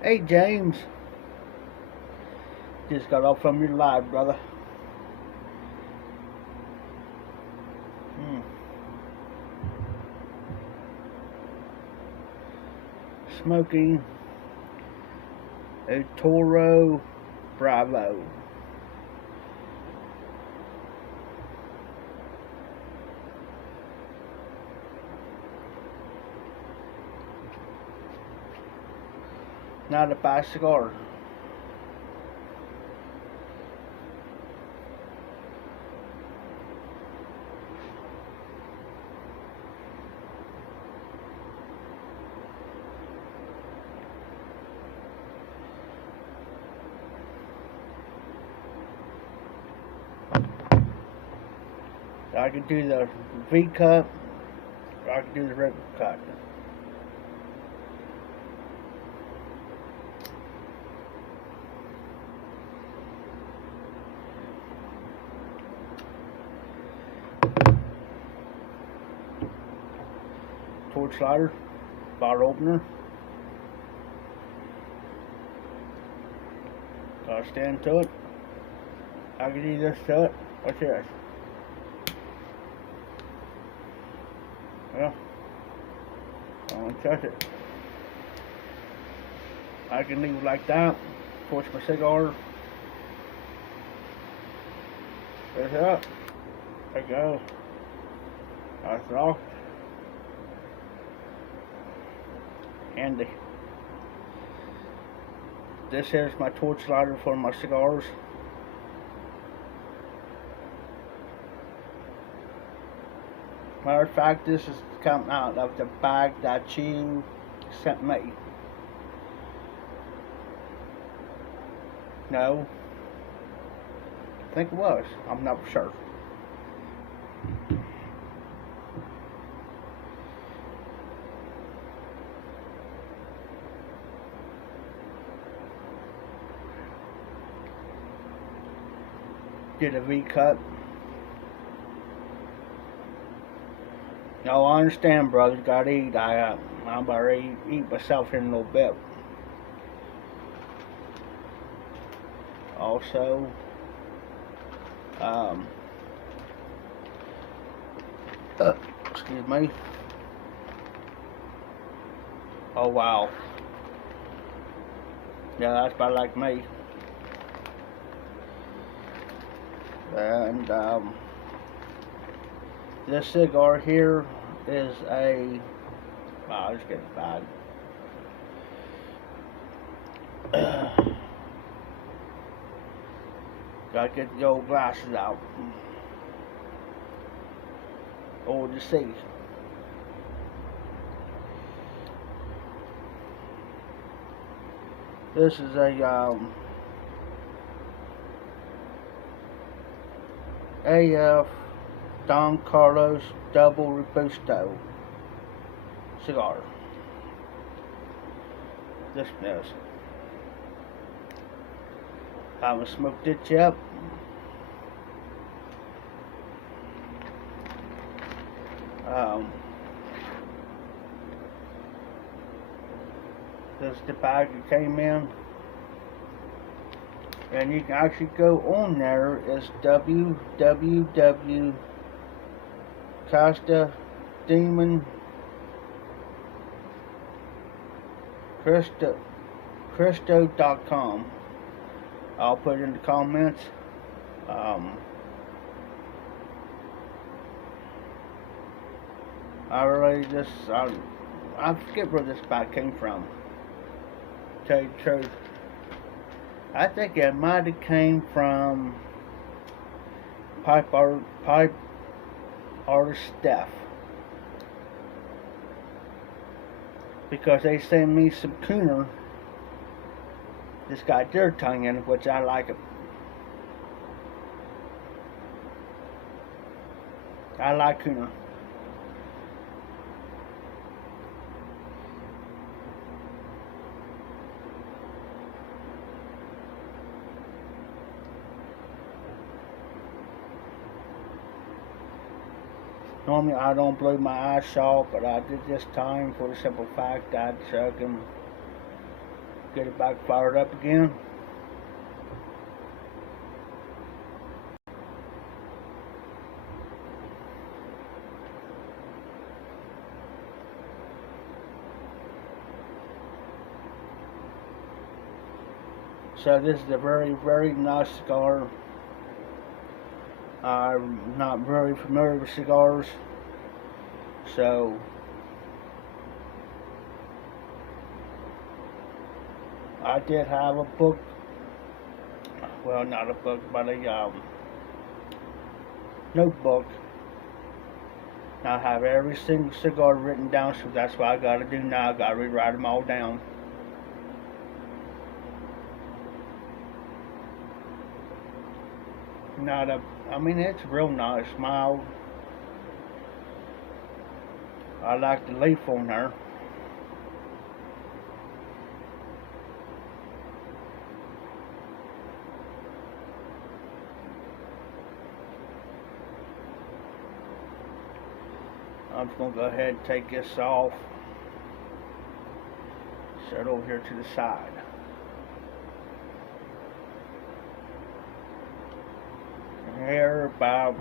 Hey James, just got off from your live, brother. Mm. Smoking a Toro Bravo. Not a bad cigar. I could do the V cut, or I could do the regular cut. Torch lighter, bottle opener. Got a stand to it. I could do this to it. What's this? Well, I don't touch it. I can leave it like that. Torch my cigar. There's it up. There you go. That's it off. Handy. This here's my torch lighter for my cigars. Matter of fact, this is coming out of the bag that you sent me. No. I think it was. I'm not sure. Did a V cut. No, I understand, brother. You gotta eat. I'm about ready to eat myself here in a little bit. Also, excuse me. Oh wow. Yeah, that's about like me. And this cigar here is a. I'll just get it bad. Gotta get the old glasses out. Or to see. This is a AF Don Carlos Double Robusto cigar. This is. Haven't smoked it yet. This is the bag it came in. And you can actually go on there. It's www.CastaDemon.Cristo.com. I'll put it in the comments. I really just, I forget where this bag came from. To tell you the truth. I think it might have came from pipe artist Steph, because they sent me some Cooner. This got their tongue in it, which I like it. I like Cooner. Normally I don't blow my eyes off, but I did this time for the simple fact that so I can Get it back fired up again. So this is a very, very nice cigar. I'm not very familiar with cigars, so I did have a book, well, not a book, but a notebook. I have every single cigar written down, so that's what I gotta do now. I gotta rewrite them all down. I mean, it's real nice, mild. I like the leaf on there. I'm just going to go ahead and take this off. Set it over here to the side. Here, about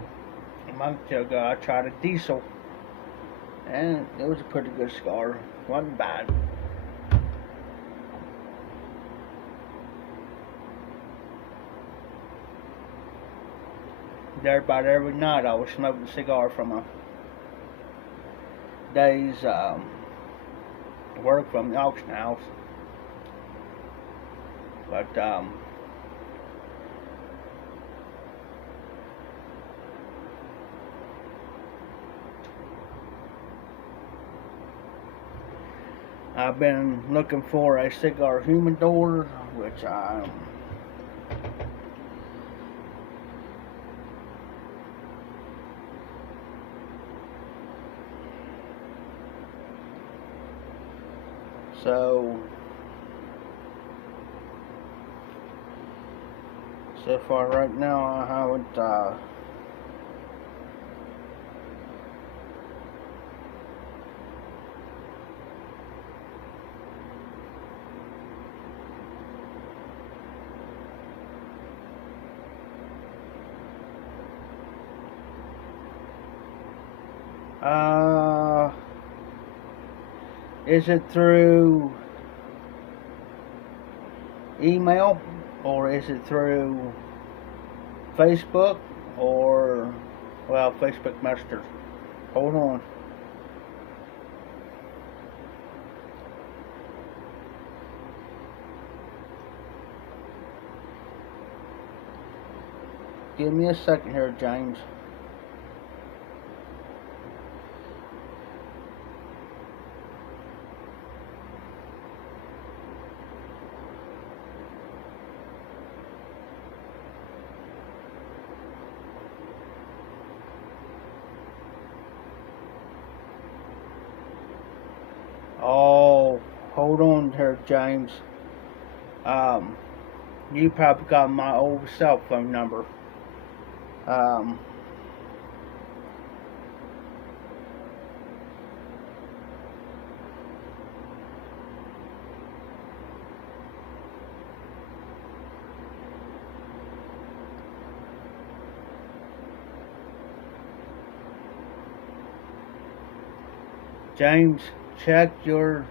a month ago, I tried a diesel, and it was a pretty good cigar. Wasn't bad. There, about every night, I was smoking a cigar from a day's work from the auction house. But I've been looking for a cigar humidor, which so far right now I haven't is it through email, or is it through Facebook, or, well, Facebook Messenger? Hold on. Give me a second here, James. Oh, hold on here, James. You probably got my old cell phone number. James, check your...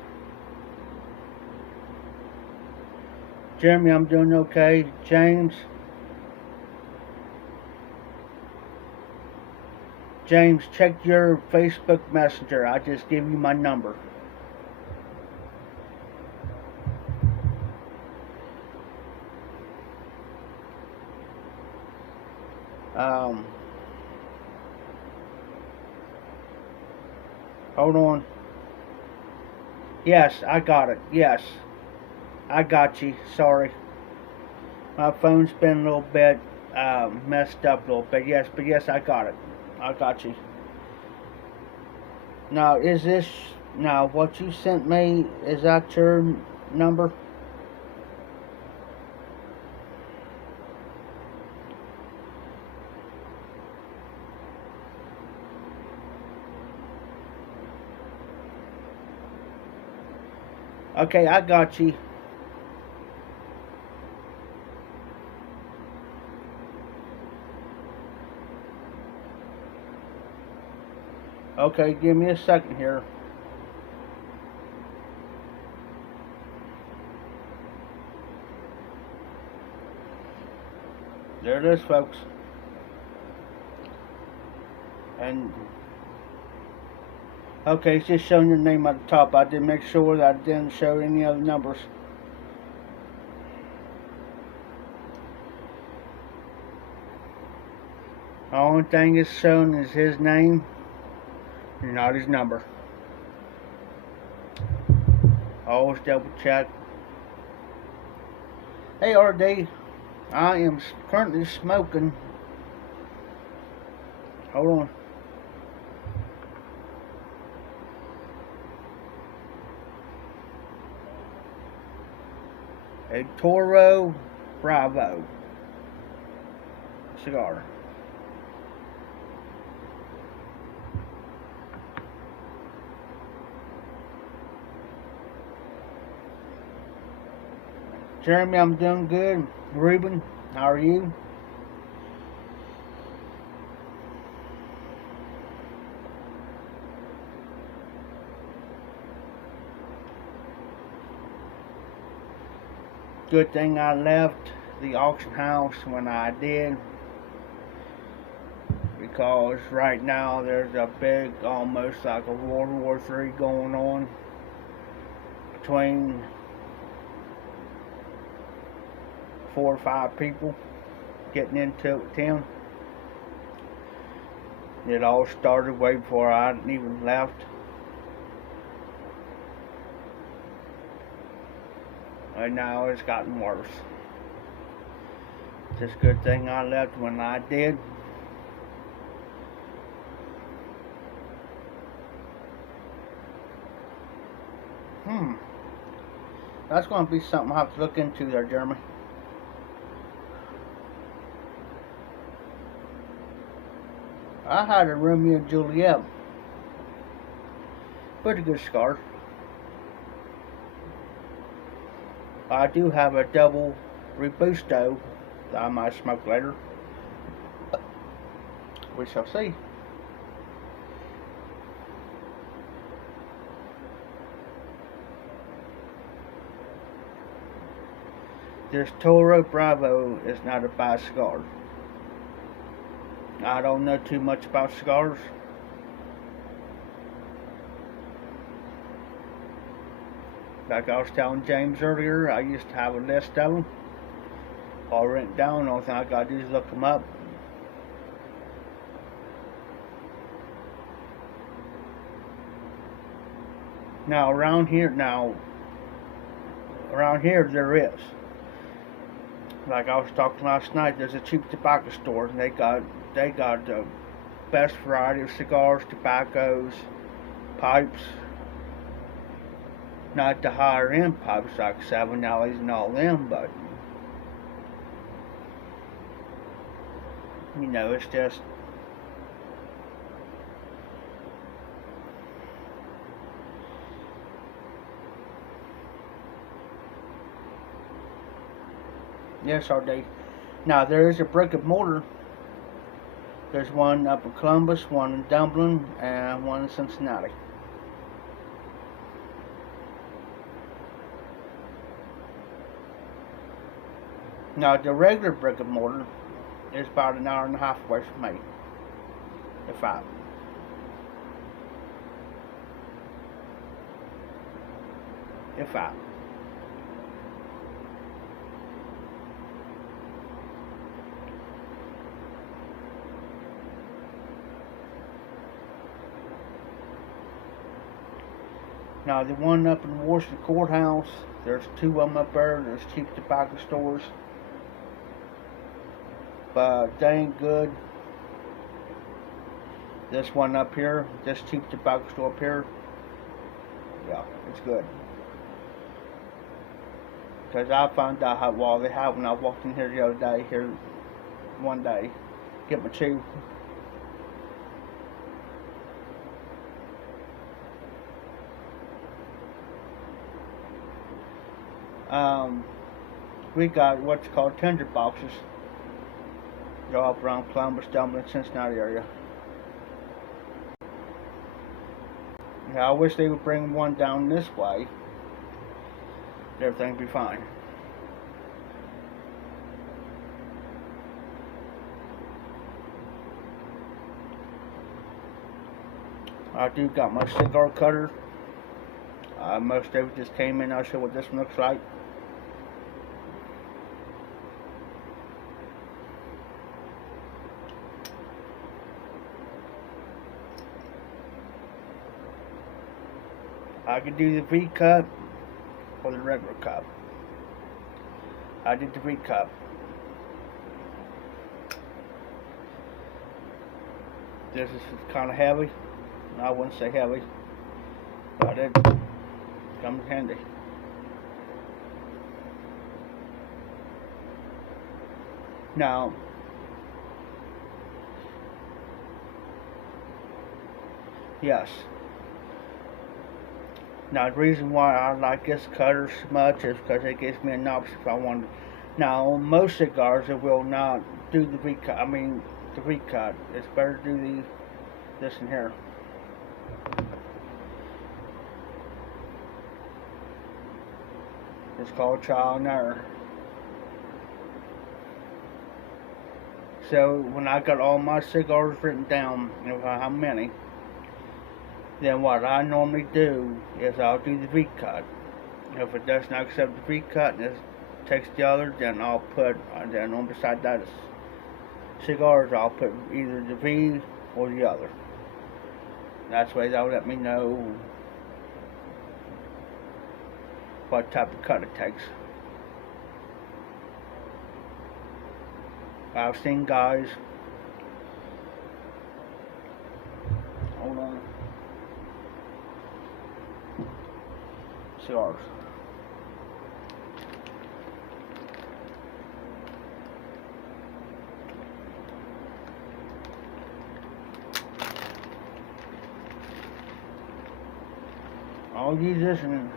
Jeremy, I'm doing okay. James, check your Facebook Messenger. I just give you my number. Hold on. Yes, I got it. Yes, I got you. Sorry, my phone's been a little bit messed up a little bit. Yes, but yes, I got it. I got you. Now, is this, now what you sent me, is that your number? Okay, I got you. Okay, give me a second here. There it is, folks. And okay, it's just showing your name at the top. I did make sure that I didn't show any other numbers. The only thing it's shown is his name, not his number. Always double check. Hey RD, I am currently smoking. Hold on. A Toro Bravo cigar. Jeremy, I'm doing good. Ruben, how are you? Good thing I left the auction house when I did, because right now there's a big, almost like a World War III going on between 4 or 5 people getting into it with him. It all started way before I even left. And now it's gotten worse. It's just a good thing I left when I did. That's going to be something I have to look into there, Jeremy. I had a Romeo and Juliet. Pretty good cigar. I do have a double Robusto that I might smoke later. We shall see. This Toro Bravo is not a bad cigar. I don't know too much about cigars. Like I was telling James earlier, I used to have a list of them all written down. The only thing I gotta do is look them up. Now around here there is. Like I was talking last night, there's a cheap tobacco store, and they got the best variety of cigars, tobaccos, pipes. Not the higher end pipes like Savinellis and all them, but you know, it's just yes, RD. Now there is a brick and mortar. There's one up in Columbus, one in Dublin, and one in Cincinnati. Now the regular brick and mortar is about an hour and a half away from me. If I. Now the one up in Washington Courthouse, there's 2 of them up there. There's cheap tobacco stores, but they ain't good. This one up here, this cheap tobacco store up here, yeah, it's good. Because I found out how well they have when I walked in here the other day, one day, get my chew. We got what's called tender boxes. Go up around Columbus, Dublin, Cincinnati area. I wish they would bring one down this way. Everything would be fine. I do got my cigar cutter. Most of it just came in. I'll show what this one looks like. I could do the V cut or the regular cut. I did the V cut. This is kind of heavy. I wouldn't say heavy, but it comes handy. Now, yes. Now, the reason why I like this cutter so much is because it gives me an option if I want to. Now, on most cigars, it will not do the V cut. I mean, the V cut. It's better to do this in here. It's called trial and error. So when I got all my cigars written down, you know how many, then what I normally do is I'll do the V cut. If it does not accept the V cut and it takes the other, then I'll put, then on beside that cigars, I'll put either the V or the other. That's the way they'll let me know what type of cut it takes. I've seen guys, hold on, cigars. I'll use this and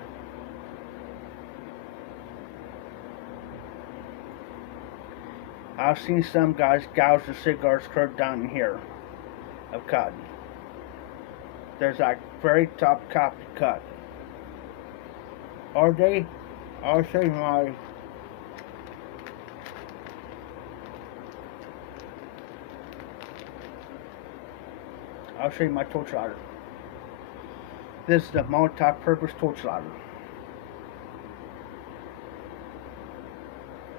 I've seen some guys gouge the cigars clear down in here of cotton. There's like very top copy cut. Are they? I'll show you my torch lighter. This is a multi-purpose torch lighter.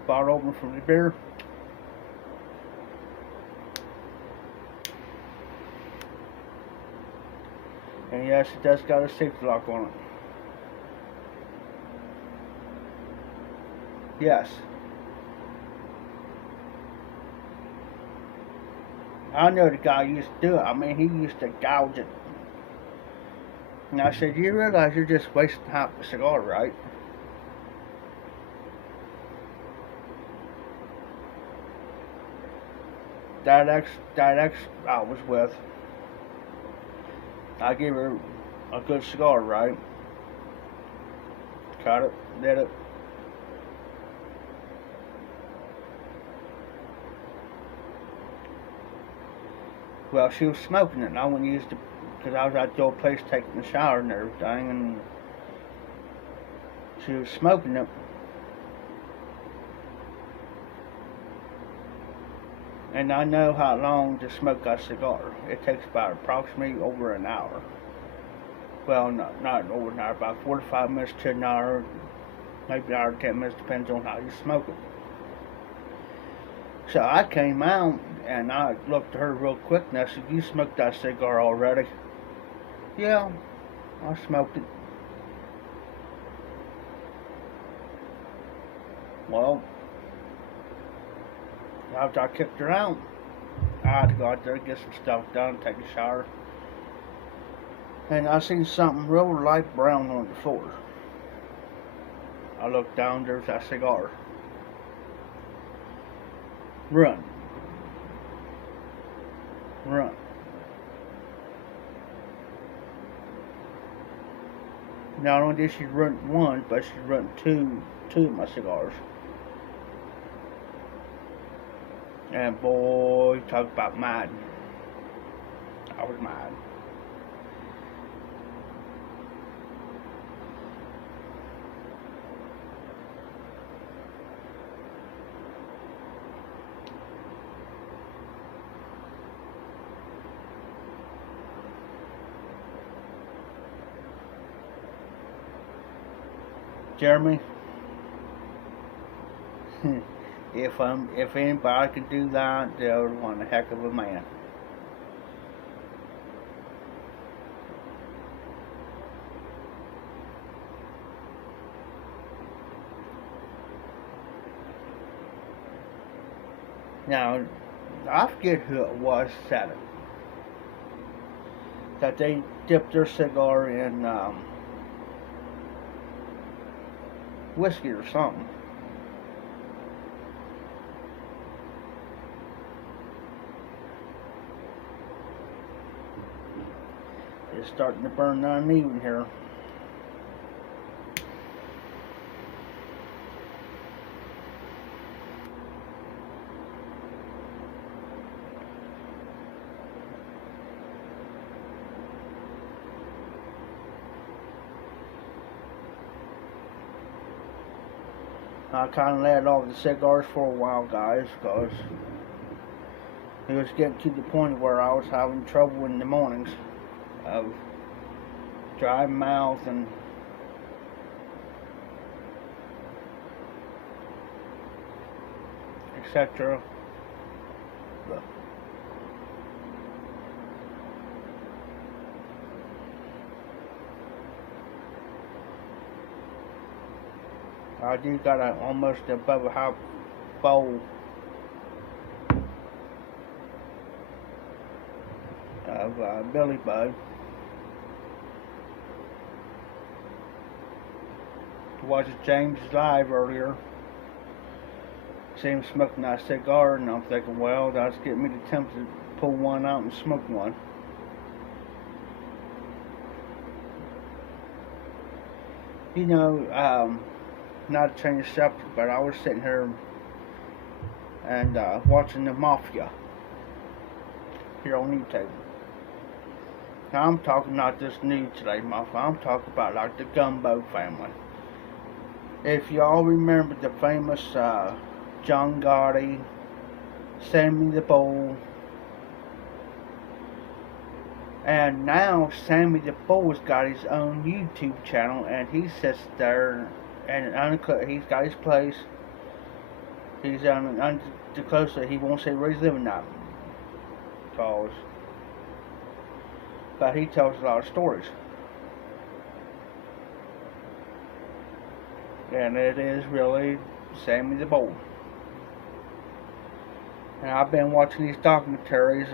Bought over from the beer. And yes, it does got a safety lock on it. Yes. I know the guy used to do it. I mean, he used to gouge it. And I said, you realize you're just wasting half a cigar, right? That ex I was with, I gave her a good cigar, right? Cut it, did it. Well, she was smoking it, and I wouldn't use it because I was at the old place taking a shower and everything, and she was smoking it. And I know how long to smoke a cigar. It takes about approximately over an hour. Well, not over an hour, about 45 minutes to an hour, maybe an hour, 10 minutes, depends on how you smoke it. So I came out and I looked at her real quick and I said, you smoked that cigar already? Yeah, I smoked it. Well, after I kicked her out, I had to go out there and get some stuff done, take a shower. And I seen something real light brown on the floor. I looked down, there's that cigar. Run. Run. Not only did she run one, but she run two of my cigars. And boy, talk about mad. I was mad. Jeremy, if anybody can do that, they're one heck of a man. Now, I forget who it was said it. That they dipped their cigar in whiskey or something. It's starting to burn uneven here. I kind of let off the cigars for a while, guys, because it was getting to the point where I was having trouble in the mornings of dry mouth and etc. I do got almost above a half bowl of Billy Bud. Watched James live earlier. See him smoking that cigar, and I'm thinking, well, that's getting me to tempt to pull one out and smoke one. You know, not to change the subject, but I was sitting here and watching the Mafia here on YouTube. Now I'm talking not this new today Mafia, I'm talking about like the Gumbo family. If y'all remember the famous John Gotti, Sammy the Bull, and now Sammy the Bull's got his own YouTube channel, and he sits there and he's got his place. He's on the close that he won't say where he's living now, but he tells a lot of stories, and it is really Sammy the Bull. And I've been watching these documentaries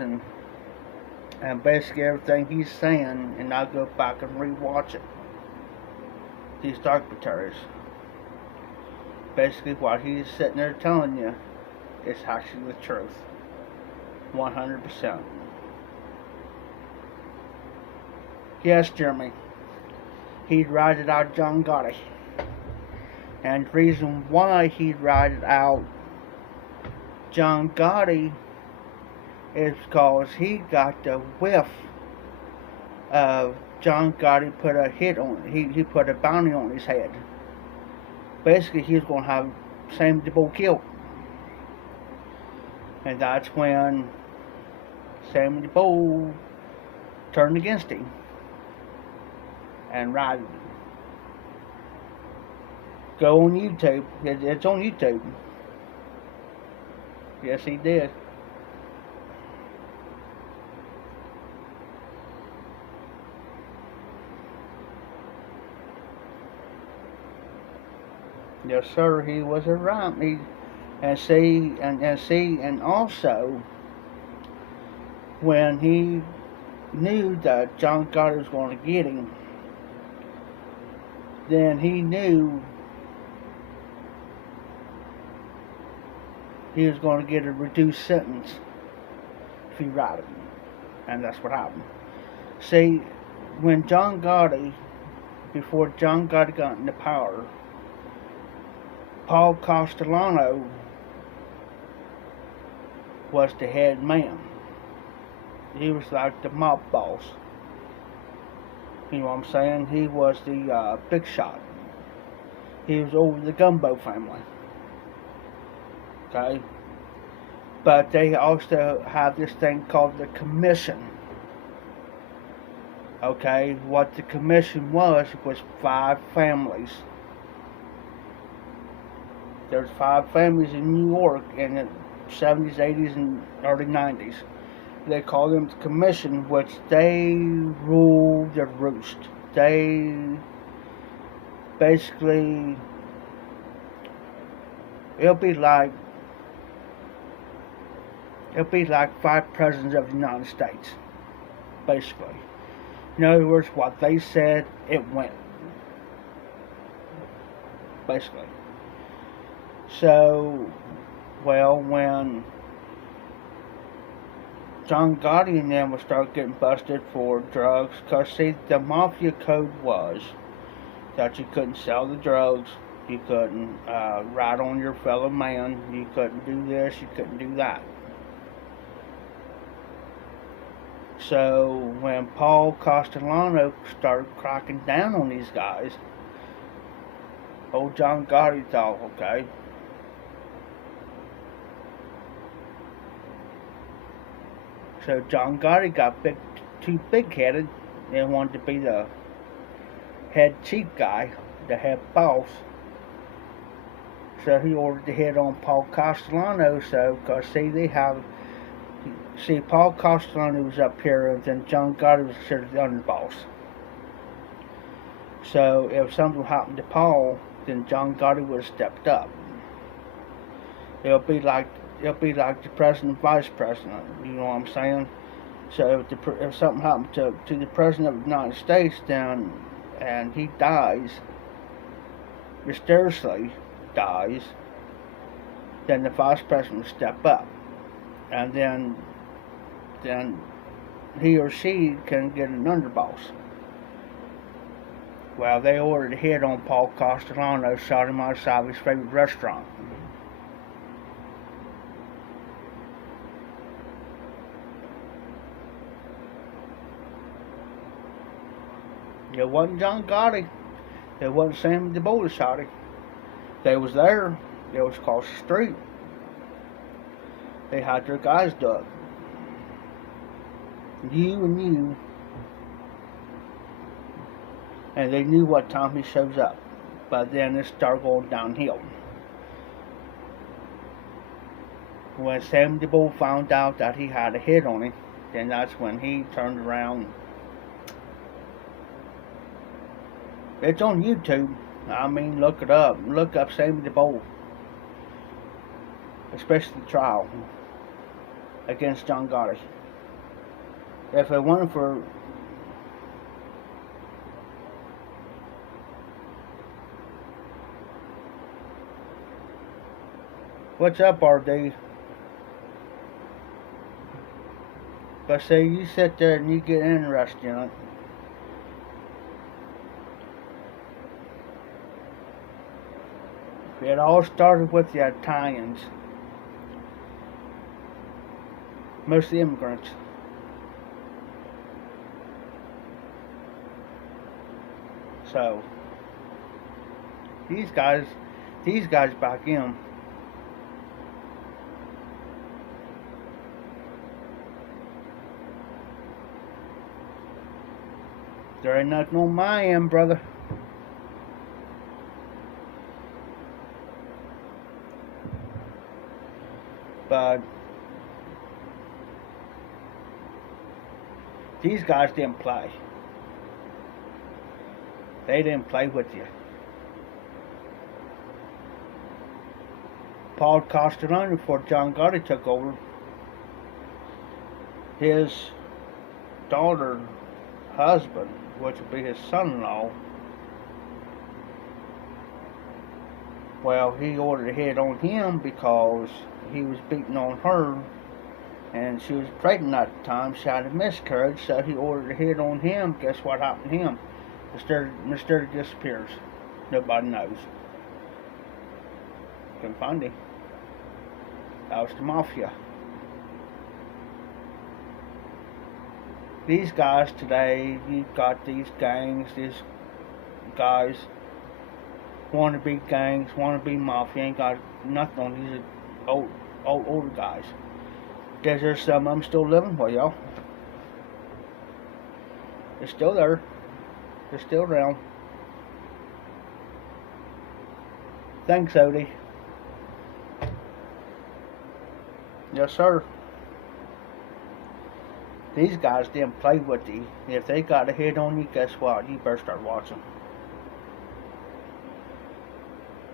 and basically everything he's saying, and I'll go back and rewatch it. These documentaries. Basically what he's sitting there telling you is actually the truth. 100%. Yes, Jeremy. He'd ratted out John Gotti. And the reason why he'd ratted out John Gotti is because he got the whiff of John Gotti put a hit on, he put a bounty on his head. Basically, he was going to have Sammy the Bull killed. And that's when Sammy the Bull turned against him and ratted him. Go on YouTube. It's on YouTube. Yes, he did. Yes, sir. He was a right. And also when he knew that John Gotti was going to get him, then he knew he was going to get a reduced sentence if he ratted him. And that's what happened. See, when before John Gotti got into power, Paul Castellano was the head man. He was like the mob boss. You know what I'm saying? He was the big shot. He was over the Gumbo family. Okay? But they also have this thing called the commission. Okay? What the commission was 5 families There's 5 families in New York in the 70s, 80s, and early 90s. They call them the Commission, which they rule the roost. They basically, it'll be like 5 presidents of the United States, basically. In other words, what they said, it went, basically. So, well, when John Gotti and them would start getting busted for drugs, because see, the mafia code was that you couldn't sell the drugs, you couldn't rat on your fellow man, you couldn't do this, you couldn't do that. So when Paul Castellano started cracking down on these guys, old John Gotti thought, okay, so John Gotti got too big-headed and wanted to be the head chief guy, the head boss. So he ordered the hit on Paul Castellano. So, because Paul Castellano was up here, and then John Gotti was considered the underboss. So if something happened to Paul, then John Gotti would have stepped up. It'll be like the president and vice president. You know what I'm saying? So if something happened to the president of the United States, then and he dies, mysteriously dies, then the vice president will step up, and then he or she can get an underboss. Well, they ordered a hit on Paul Castellano, shot him outside of his favorite restaurant. It wasn't John Gotti. It wasn't Sammy the Bull that shot him. They was there. It was across the street. They had their guys dug. You and you. And they knew what time he shows up. But then it started going downhill. When Sammy the Bull found out that he had a hit on him, then that's when he turned around. It's on YouTube. I mean, look it up. Look up Sammy the Bull. Especially the trial against John Gotti. If it wasn't for what's up, RD? But say you sit there and you get interested in it. It all started with the Italians. Mostly immigrants. So these guys back in. There ain't nothing on my end, brother. But these guys didn't play. They didn't play with you. Paul Castellano, before John Gotti took over, his daughter's husband, which would be his son-in-law, well, he ordered a hit on him because he was beating on her, and she was pregnant at the time. She had a miscarriage, so he ordered a hit on him. Guess what happened to him? Mr. disappears. Nobody knows. Couldn't find him. That was the mafia. These guys today, you've got these gangs, these guys want to be gangs, want to be mafia, ain't got nothing on these older guys. There's some of them still living for y'all. They're still there. They're still around. Thanks, Odie. Yes, sir. These guys didn't play with you. If they got a hit on you, guess what? You better start watching.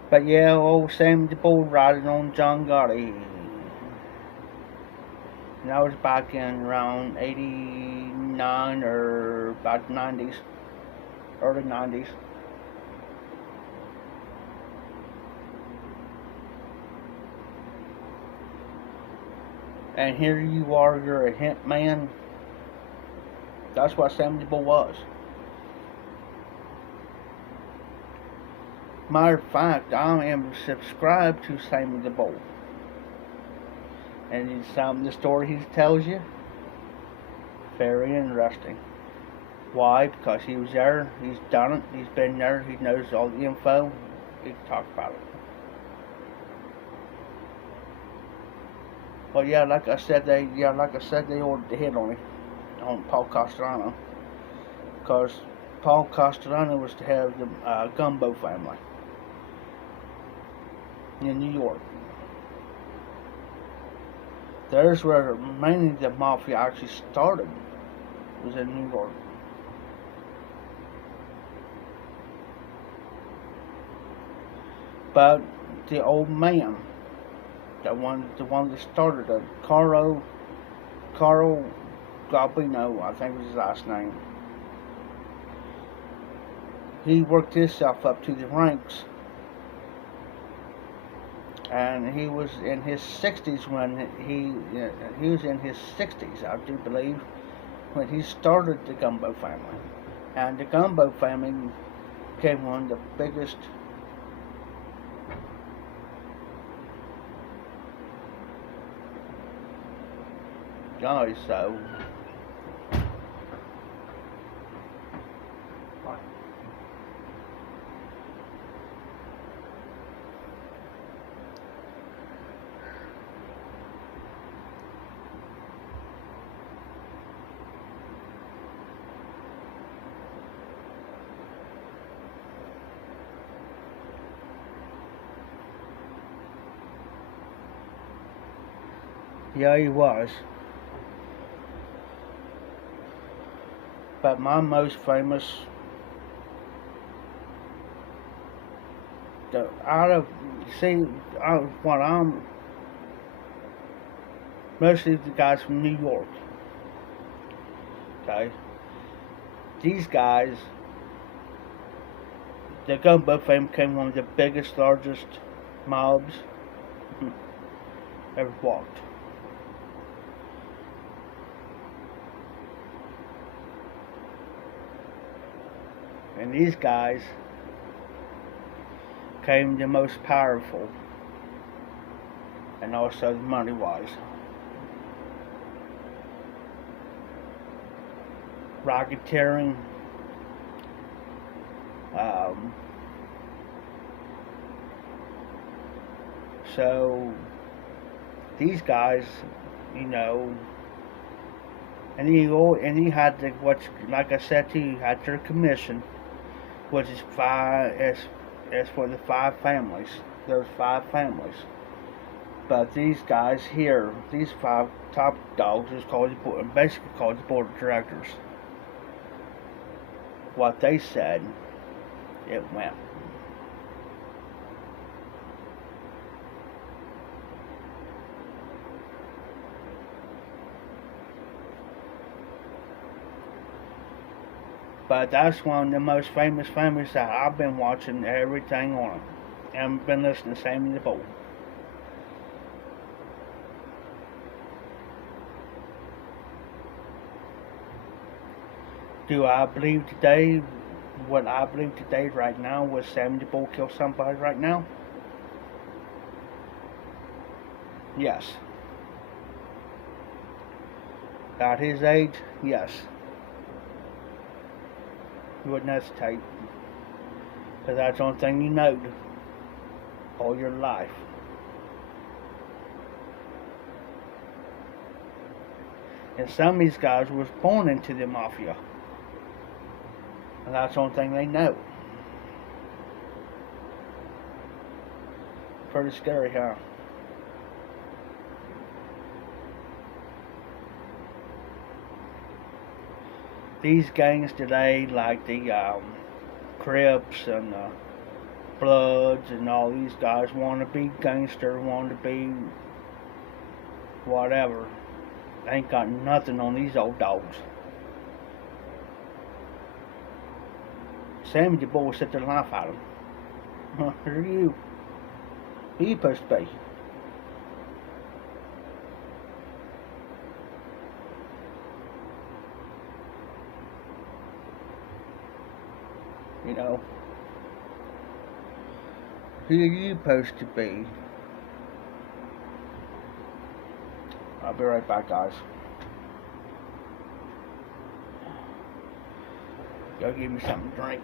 But yeah, old Sammy the Bull riding on John Gotti. And that was back in around 89 or about 90s, early 90s. And here you are, you're a hint man. That's what Sammy the Bull was. Matter of fact, I am subscribed to Sammy the Bull. And the story he tells you, very interesting. Why? Because he was there, he's done it, he's been there, he knows all the info, he can talk about it. Well, yeah, like I said, they ordered the hit on Paul Castellano, because Paul Castellano was to have the Gumbo family in New York. There's where mainly the mafia actually started, was in New York. But the old man, the one that started it, Carl Gabino, I think was his last name. He worked himself up to the ranks, and he was in his 60s when he was in his 60s, I do believe, when he started the Gumbo family. And the Gumbo family became one of the biggest guys, so yeah, he was. But my most famous, what I'm, mostly the guys from New York. Okay, these guys, the Gumbo family became one of the biggest, largest mobs ever walked. And these guys became the most powerful, and also money-wise. Racketeering, so these guys, you know, and you had the, like I said to you, you had your commission, which is as for the 5 families. There's 5 families. But these guys here, these 5 top dogs, is basically called the board of directors. What they said, it went. But that's one of the most famous families that I've been watching everything on. And been listening to Sammy the Bull. Do I believe today, what I believe today right now, was Sammy the Bull kill somebody right now? Yes. At his age, yes. You wouldn't hesitate. Because that's the only thing you know all your life. And some of these guys was born into the mafia. And that's the only thing they know. Pretty scary, huh? these gangs today, like the Crips and the Bloods and all these guys, want to be gangster, want to be whatever. They ain't got nothing on these old dogs. Sam and your boys sit there and laugh at them. Who are you? Who you supposed to be? You know, who are you supposed to be? I'll be right back, guys. Go give me something to drink.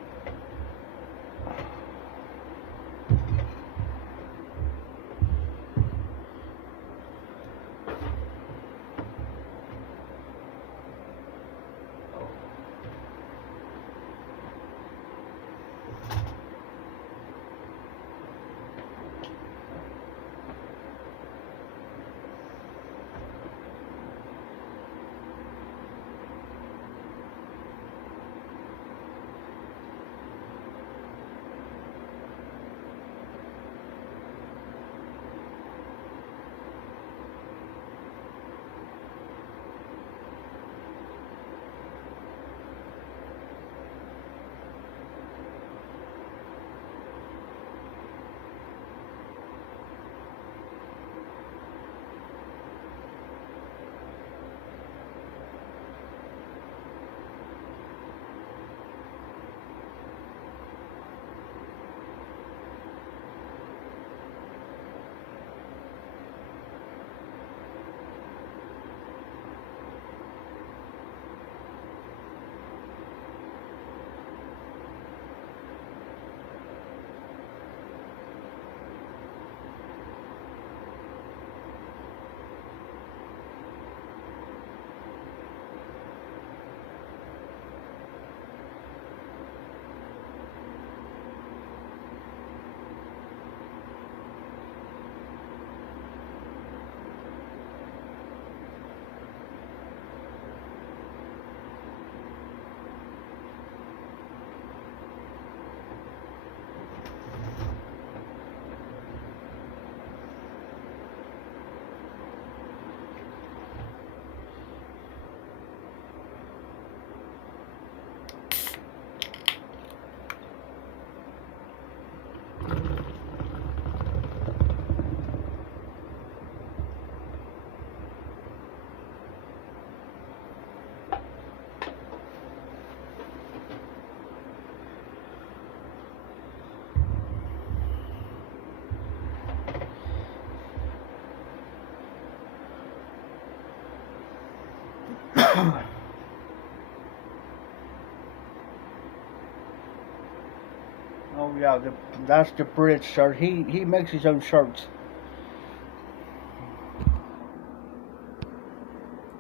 Oh yeah, that's the Brit shirt. He makes his own shirts.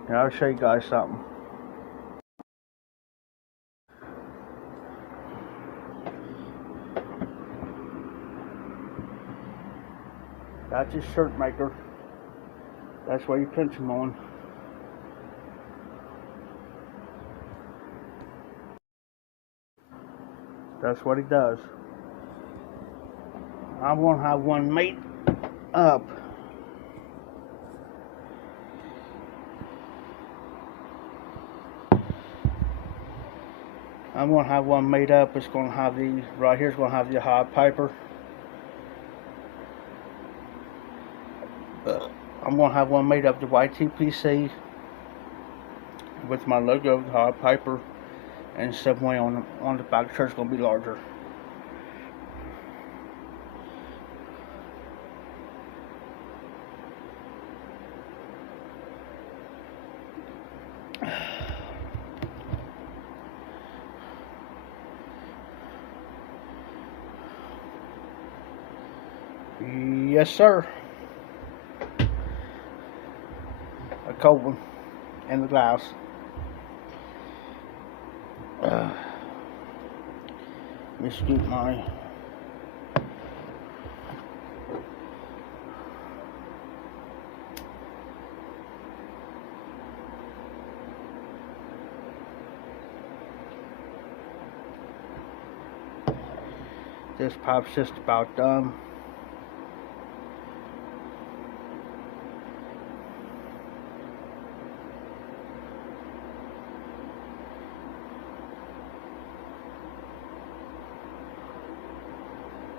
And I'll show you guys something. That's his shirt maker. That's where he prints them on. That's what he does. I want to have one made up. I'm going to have one made up. It's going to have the, right here, it's going to have the hot piper. I'm going to have one made up, the YTPC, with my logo, the hot piper, and somewhere on the back. The shirt's going to be larger. Yes, sir. A cold one in the glass. Let me scoop my This pipe's just about done.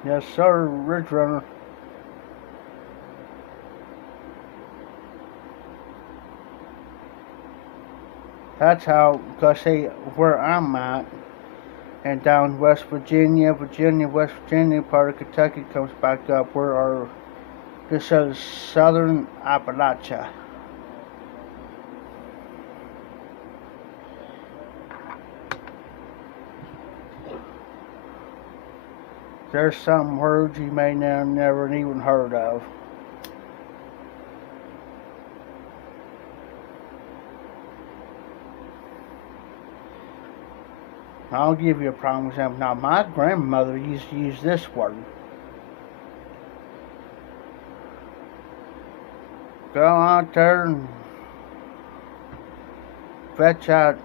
Yes, sir, Ridge Runner. That's how, because see, where I'm at, and down West Virginia, West Virginia, part of Kentucky comes back up where our, this is southern Appalachia. There's some words you may never even heard of. I'll give you a prime example. Now, my grandmother used to use this word. Go out there and fetch out,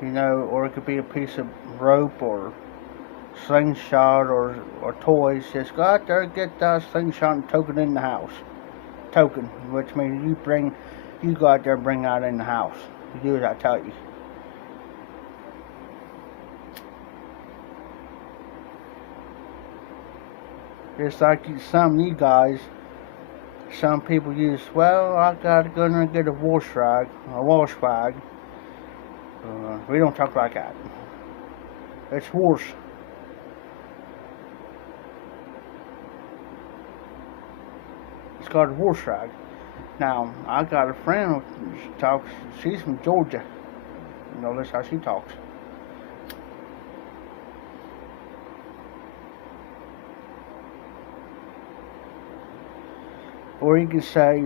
you know, or it could be a piece of rope or slingshot or toys. Just go out there and get that slingshot and token in the house. Token, which means you go out there and bring that in the house. You do as I tell you. It's like some of you guys, some people use, well, I gotta go in there and get a wash rag. We don't talk like that. It's worse. It's called a wash rag. Now, I got a friend who talks, she's from Georgia. You know, that's how she talks. Or you can say,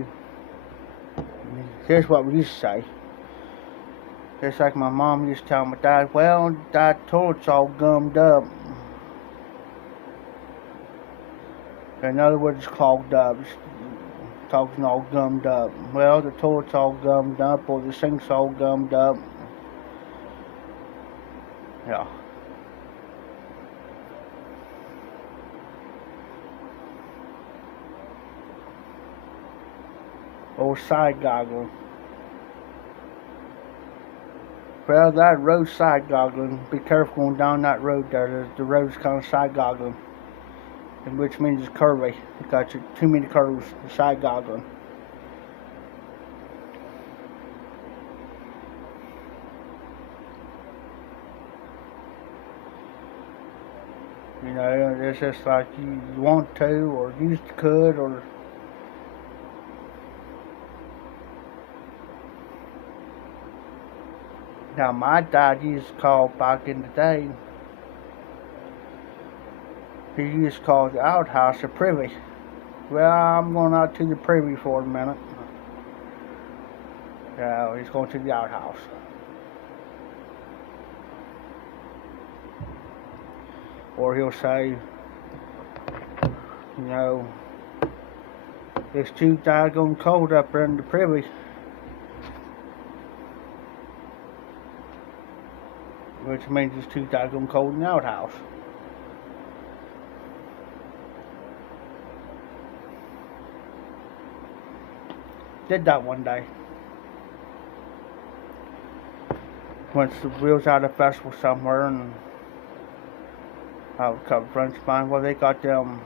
here's what we used to say. Just like my mom used to tell my dad, well, that toilet's all gummed up. In other words, it's clogged up. Talking all gummed up. Well, the toilet's all gummed up, or the sink's all gummed up. Yeah. Or side goggling. Well, that road side goggling. Be careful going down that road there. The road's kind of side goggling, which means it's curvy. You got your too many curves. Side goggling. You know, it's just like you want to, or used to could, or. Now, my dad used to call back in the day, he used to call the outhouse a privy. Well, I'm going out to the privy for a minute. Yeah, he's going to the outhouse. Or he'll say, you know, it's too daggone cold up there in the privy. Which means it's too daggone cold in the outhouse. Did that one day. Went to we was at a festival somewhere, and a couple friends of mine, well, they got them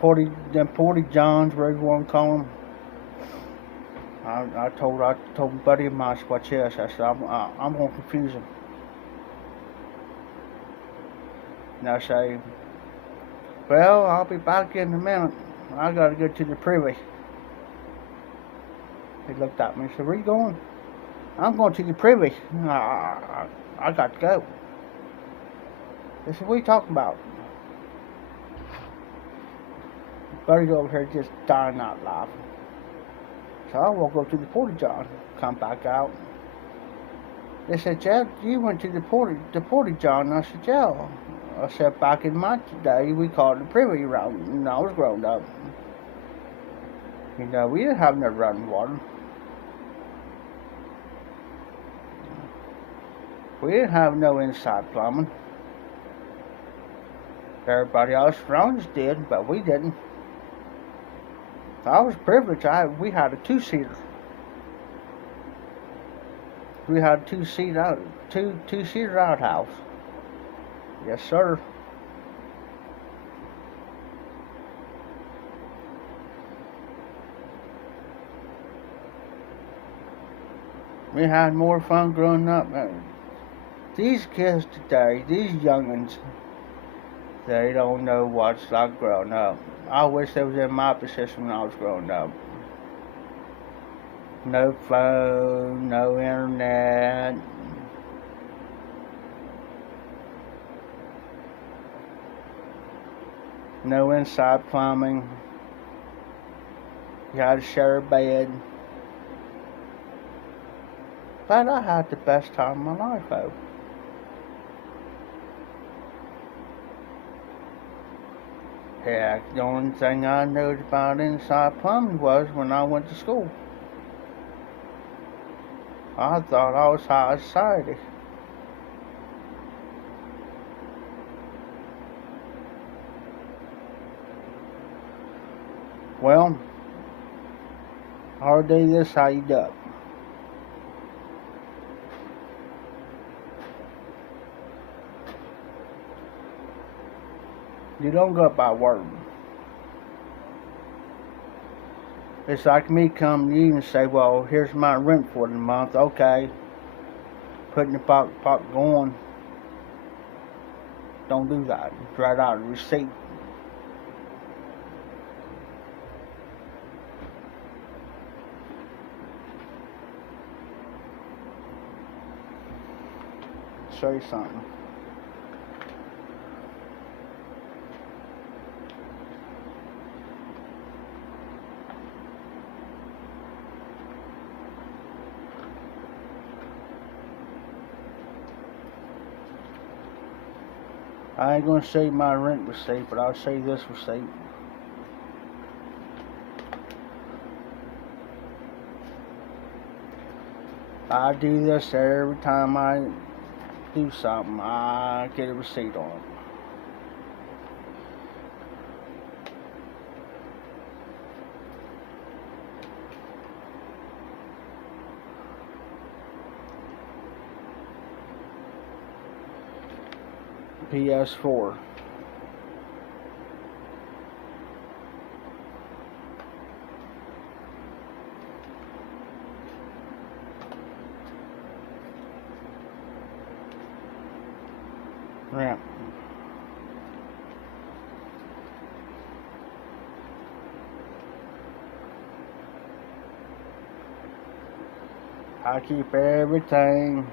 40 Johns, whatever you want to call them. I told a buddy of mine, what yes, I said, I'm going to confuse him. And I say, well, I'll be back in a minute. I got to go to the privy. He looked at me and said, where you going? I'm going to the privy. I got to go. I said, what are you talking about? Buddy's over here just dying out laughing. So I walk up to the Porta John, come back out. They said, Jeff, you went to the Porta John. And I said, yeah. I said, back in my day, we called it the privy around when I was growing up. You know, we didn't have no running water. We didn't have no inside plumbing. Everybody else around us did, but we didn't. I was privileged. We had a two-seater. We had a two-seater outhouse. Yes, sir. We had more fun growing up. These kids today, these youngins, they don't know what's like growing up. I wish they was in my position when I was growing up. No phone, no internet. No inside plumbing. You had to share a bed. But I had the best time of my life, though. Heck, the only thing I knew about inside plumbing was when I went to school. I thought I was high society. Well, I'll do this how you do it. You don't go by word. It's like me coming to you and say, well, here's my rent for the month. Okay. Putting the pot going. Don't do that. Write out a receipt. Show you something. I ain't gonna show you my rent receipt, but I'll show you this receipt. I do this every time I do something. I get a receipt on it. PS4. Rent. I keep everything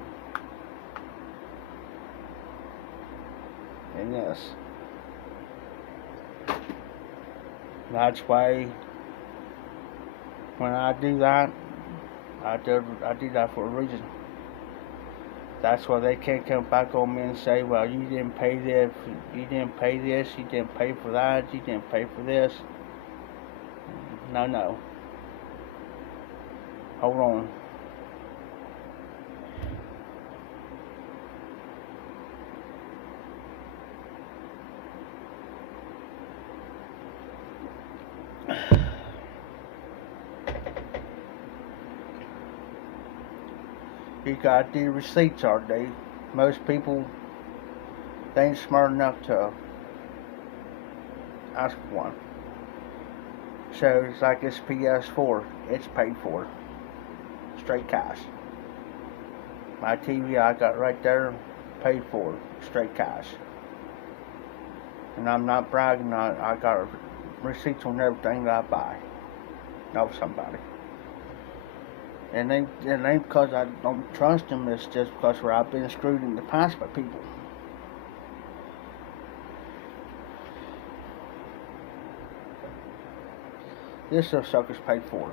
in this. That's why when I do that, I do that for a reason. That's why they can't come back on me and say, well, you didn't pay this, you didn't pay this, you didn't pay for that, you didn't pay for this. No. Hold on. You got the receipts, aren't they? Most people, they ain't smart enough to ask for one. So it's like this PS4, it's paid for. Straight cash. My TV I got right there, paid for. Straight cash. And I'm not bragging, I got receipts on everything that I buy. Know somebody. And it ain't because I don't trust them, it's just because where I've been screwed in the past by people. This sucker's paid for.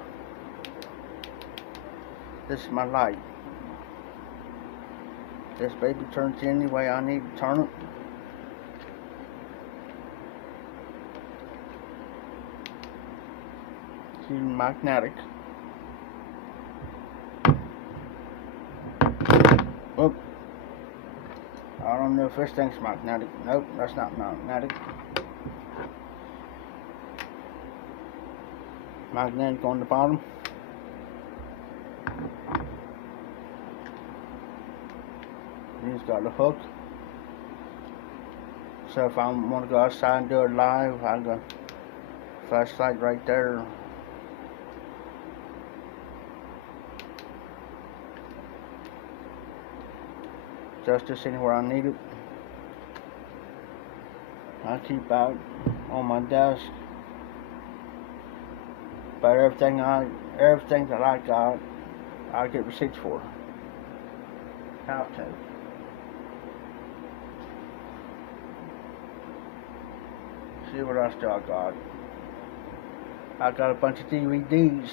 This is my light. This baby turns any way I need to turn it. It's magnetic. Oh, I don't know if this thing's magnetic. Nope, that's not magnetic. Magnetic on the bottom. He's got a hook. So if I want to go outside and do it live, I got a flashlight right there. Just anywhere I need it. I keep out on my desk. But everything that I got, I get receipts for. Have to. See what else do I got? I got a bunch of DVDs.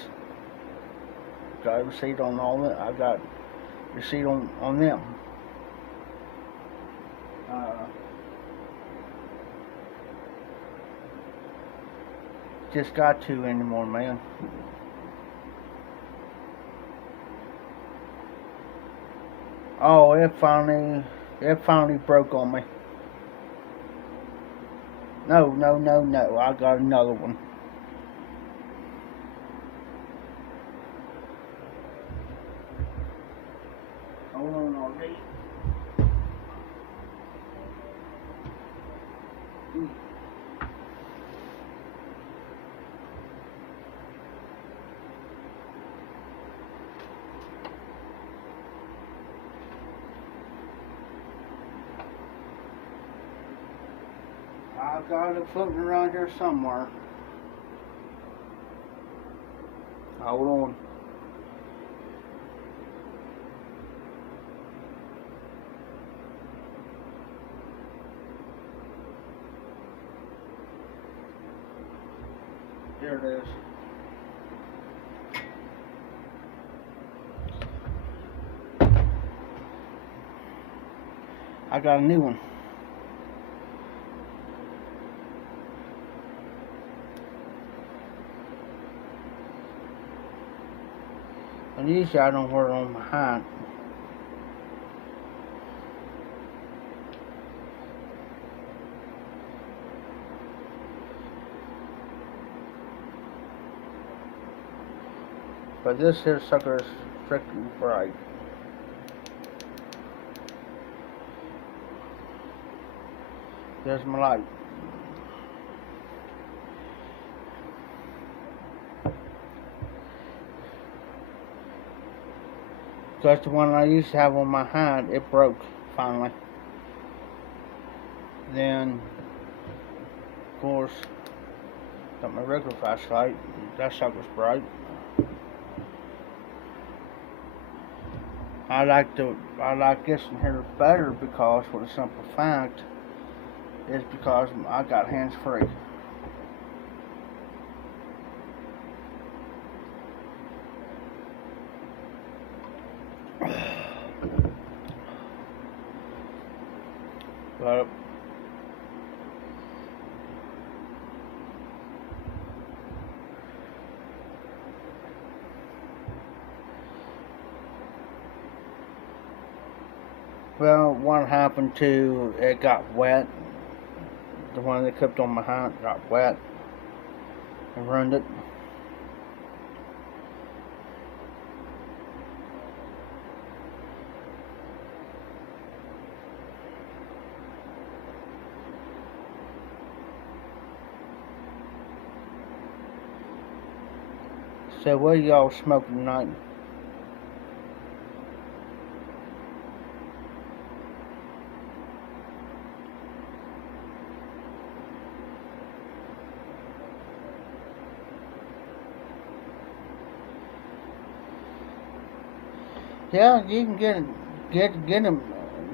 Got a receipt on all of it. I got a receipt on them. Just got to anymore, man. Oh, it finally broke on me. No, I got another one. Hold on, RV. I've got it floating around here somewhere. Hold on. Here it is. I got a new one. And usually I don't wear it on my hat. But this here sucker is freaking bright. There's my light. Because the one I used to have on my hat, it broke finally. Then, of course, got my regular flashlight. That sucker's bright. I like this one here better because, for the simple fact, is because I got hands free. But well, what happened to it got wet. The one that clipped on my hat got wet and ruined it. So what are y'all smoking tonight? Yeah, you can get them.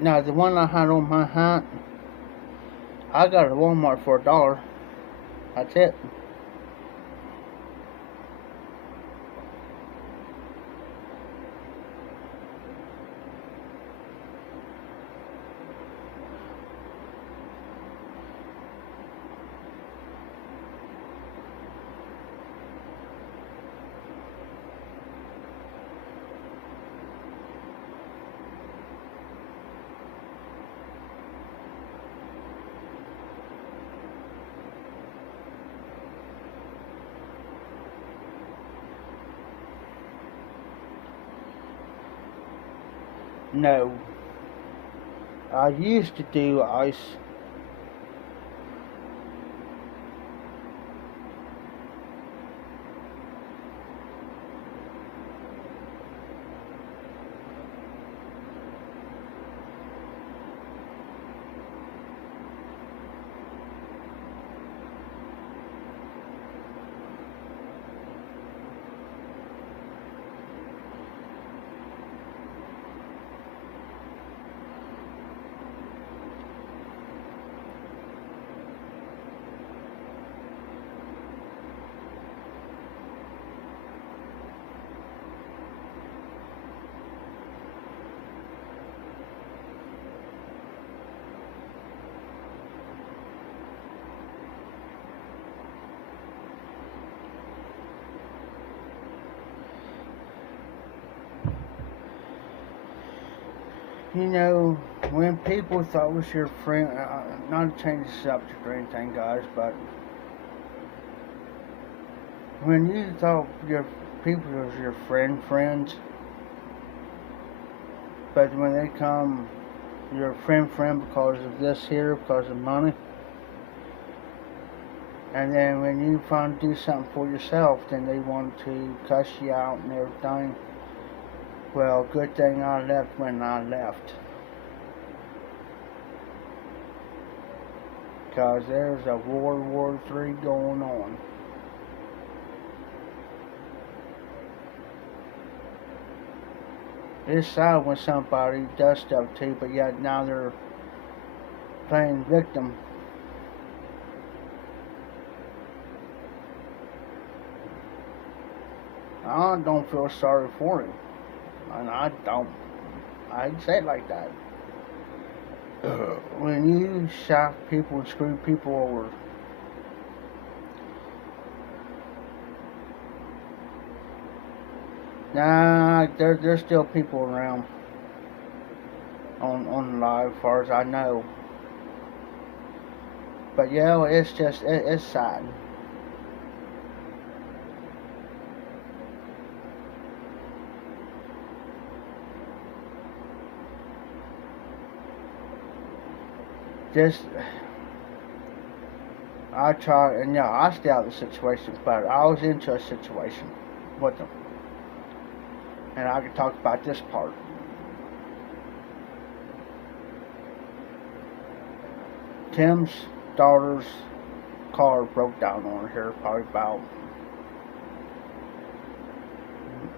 Now the one I had on my hat, I got it at Walmart for $1. That's it. No. I used to do ice. You know, when people thought was your friend, not to change the subject or anything, guys, but when you thought your people was your friends, but when they come, your friend because of this here, because of money, and then when you find to do something for yourself, then they want to cuss you out and everything. Well, good thing I left when I left. Because there's a World War III going on. It's sad when somebody does stuff to you, but yet now they're playing victim. I don't feel sorry for him. And I don't. I'd say it like that. When you shock people and screw people over, nah, there's still people around on live, as far as I know. But yeah, it's just it's sad. Just, I try, and yeah, I stay out of the situation, but I was into a situation with them. And I can talk about this part. Tim's daughter's car broke down on her probably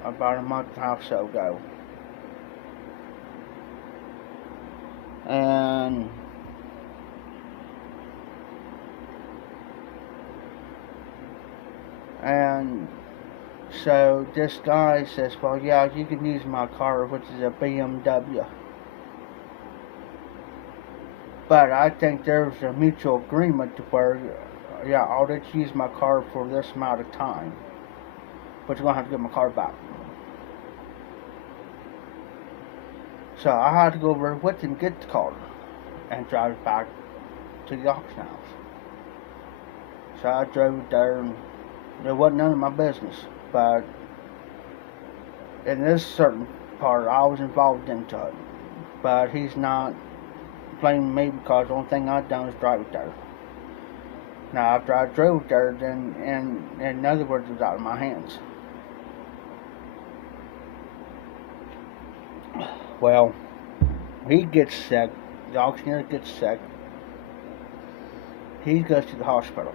about a month and a half or so ago. And so this guy says, well, yeah, you can use my car, which is a BMW. But I think there's a mutual agreement to where, yeah, I'll let you use my car for this amount of time. But you're going to have to get my car back. So I had to go over with him, get the car, and drive it back to the auction house. So I drove it there, and it wasn't none of my business. But in this certain part, I was involved into it. But he's not blaming me because the only thing I've done is drive it there. Now, after I drove it there, then, in other words, it was out of my hands. Well, he gets sick. The auctioneer gets sick. He goes to the hospital.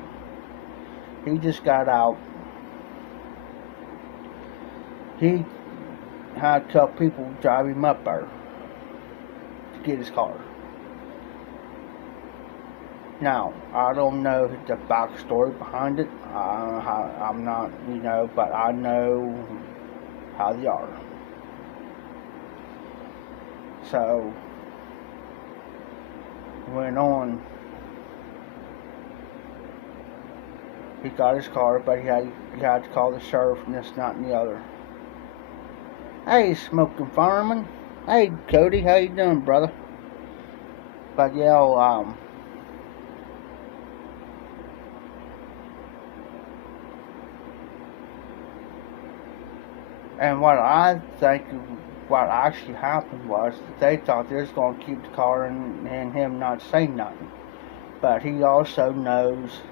He just got out. He had a couple people drive him up there to get his car. Now, I don't know the backstory behind it. I'm not, but I know how they are. So, went on. He got his car, but he had to call the sheriff and this, that, and the other. Hey, smoking fireman. Hey, Cody, how you doing, brother? But yeah, and what I think what actually happened was that they thought they was going to keep the car and him not say nothing. But he also knows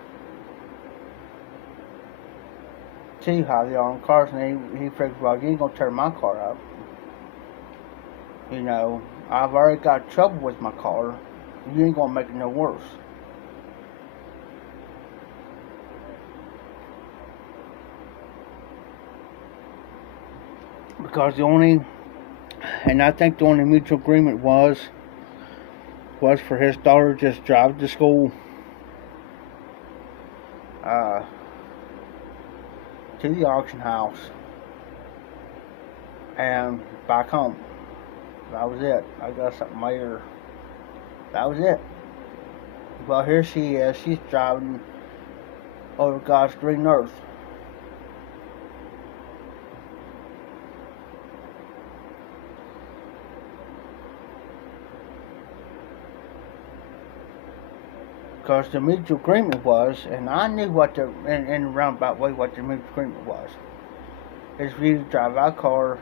too how they are on cars, and he figured, well, you ain't gonna tear my car up. You know, I've already got trouble with my car. You ain't gonna make it no worse. Because and I think the only mutual agreement was for his daughter to just drive to school, to the auction house, and back home. That was it. I got something later. That was it. Well, here she is. She's driving over God's green earth. Because the mutual agreement was, and I knew what in a roundabout way what the mutual agreement was, is for you to drive our car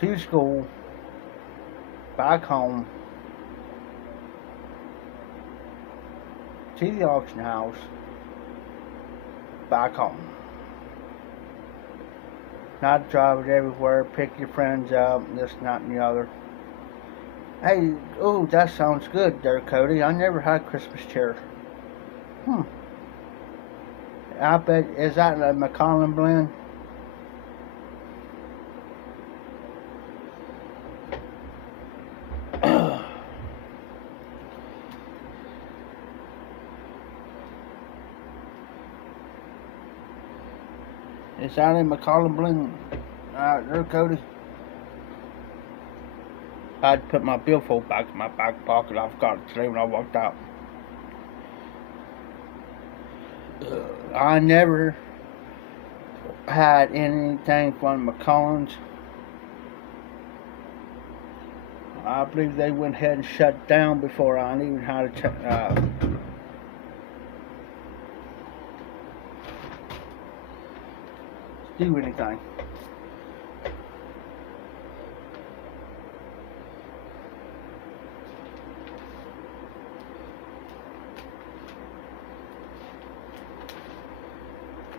to school, back home, to the auction house, back home. Not drive it everywhere, pick your friends up, this, that, and the other. Hey, oh, that sounds good there, Cody. I never had Christmas cheer. I bet, is that a Macallan blend? Is that a Macallan blend? There, Cody. I'd put my billfold back in my back pocket. I forgot it today when I walked out. I never had anything from Macallan's. I believe they went ahead and shut down before I even had to do anything.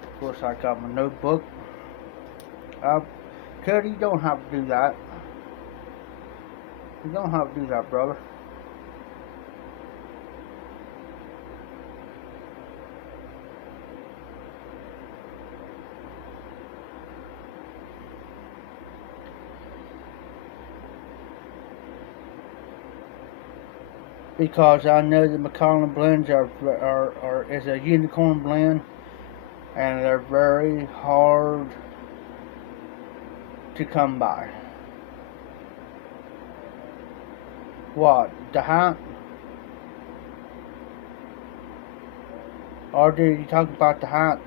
Of course, I got my notebook. Cody, you don't have to do that. You don't have to do that, brother. Because I know the Macallan blends is a unicorn blend. And they're very hard to come by. What? The hat? Or did you talk about the hat?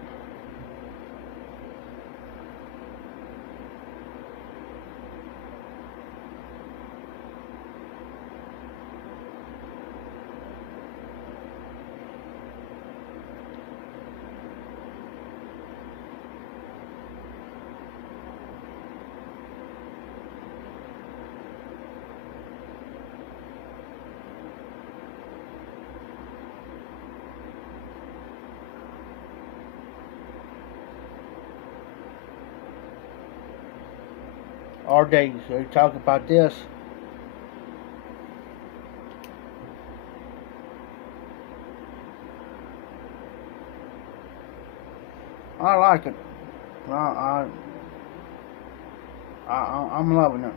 Our days, we talk about this. I like it. I'm loving it.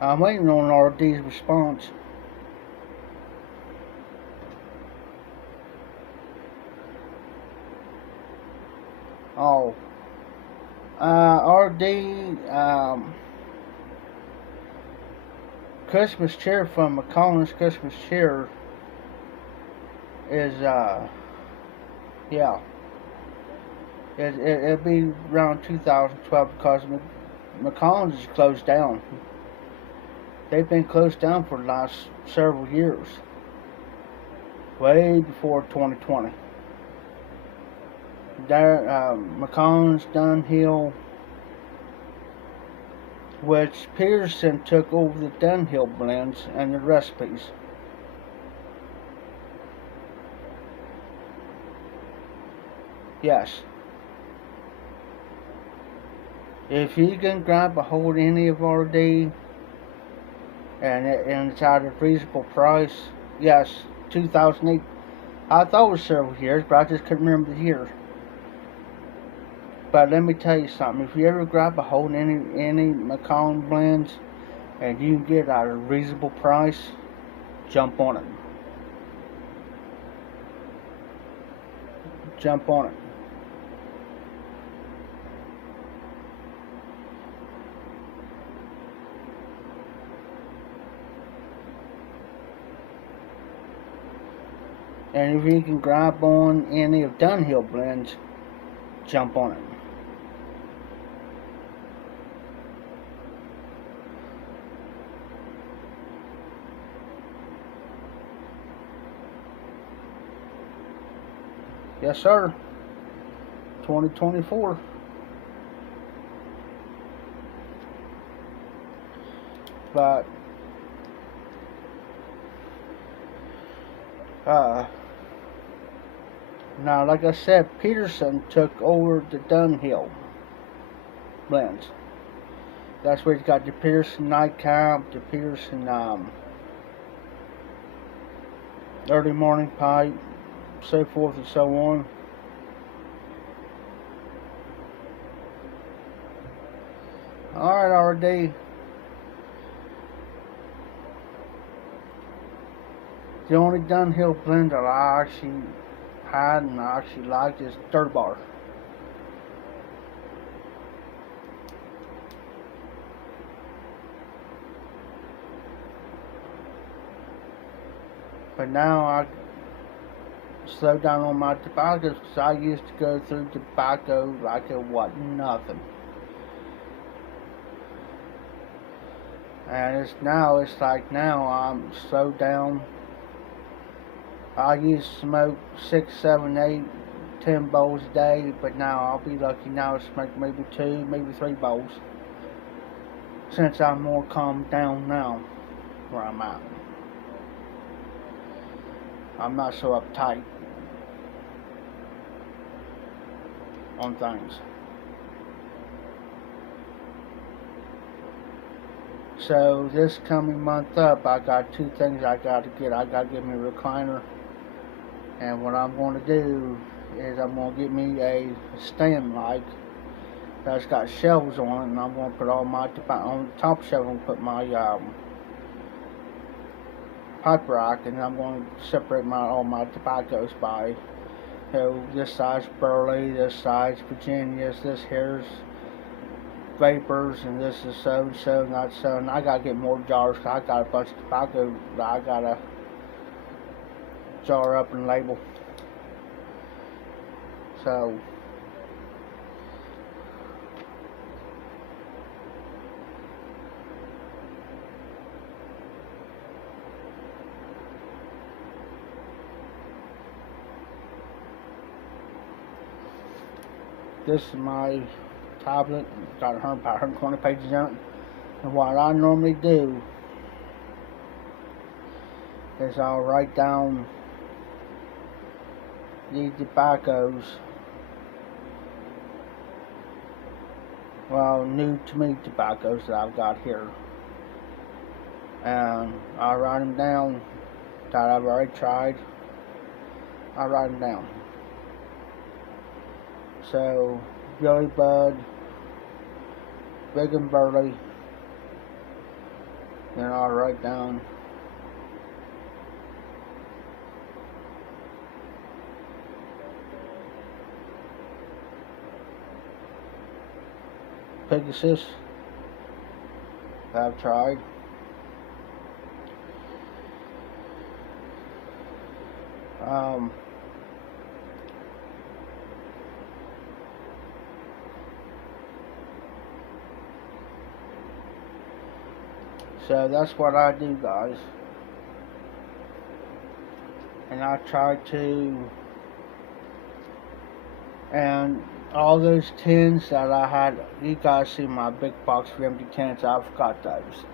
I'm waiting on RD's response. Oh, RD, Christmas cheer from Macallan's Christmas cheer is, yeah, it'll be around 2012 because Macallan's is closed down. They've been closed down for the last several years. way before 2020. There, Macallan's Dunhill, which Peterson took over the Dunhill blends and the recipes. Yes. If you can grab a hold of any of RD and it's at a reasonable price, yes, 2008. I thought it was several years, but I just couldn't remember the year. But let me tell you something. If you ever grab a hold of any Macallan blends and you can get it at a reasonable price, jump on it. Jump on it. And if you can grab on any of Dunhill blends, jump on it. Yes, sir. 2024. But now, like I said, Peterson took over the Dunhill blends. That's where he's got the Peterson Nightcap, the Peterson Early Morning Pipe, so forth and so on. Alright, RD. The only Dunhill blend that I actually had and I actually liked is Dirt Bar. But now I slow down on my tobacco because I used to go through tobacco like it wasn't nothing. And it's like now I'm so down. I used to smoke 6, 7, 8, 10 bowls a day, but now I'll be lucky now to smoke maybe 2, maybe 3 bowls. Since I'm more calmed down now where I'm at. I'm not so uptight on things. So this coming month up, I got 2 things I got to get. I got to get me a recliner, and what I'm going to do is I'm going to get me a stand light that's got shelves on it, and I'm going to put all my on the top shelf. I'm going to put my pipe rack, and I'm going to separate all my tobaccos by, you know, this size Burley, this size Virginia's, this here's Vapors, and this is so and so, not so. And I gotta get more jars. I got a bunch of tobacco that I gotta jar up and label. So this is my tablet. It's got 120 pages on it. And what I normally do is I'll write down the tobaccos, well, new to me tobaccos that I've got here. And I'll write them down that I've already tried. I'll write them down. So, Billy Bud, Big and Burley, then I'll write down Pegasus that I've tried. So that's what I do, guys. and I try to, and all those tins that I had, you guys see my big box of empty tins, I've got those.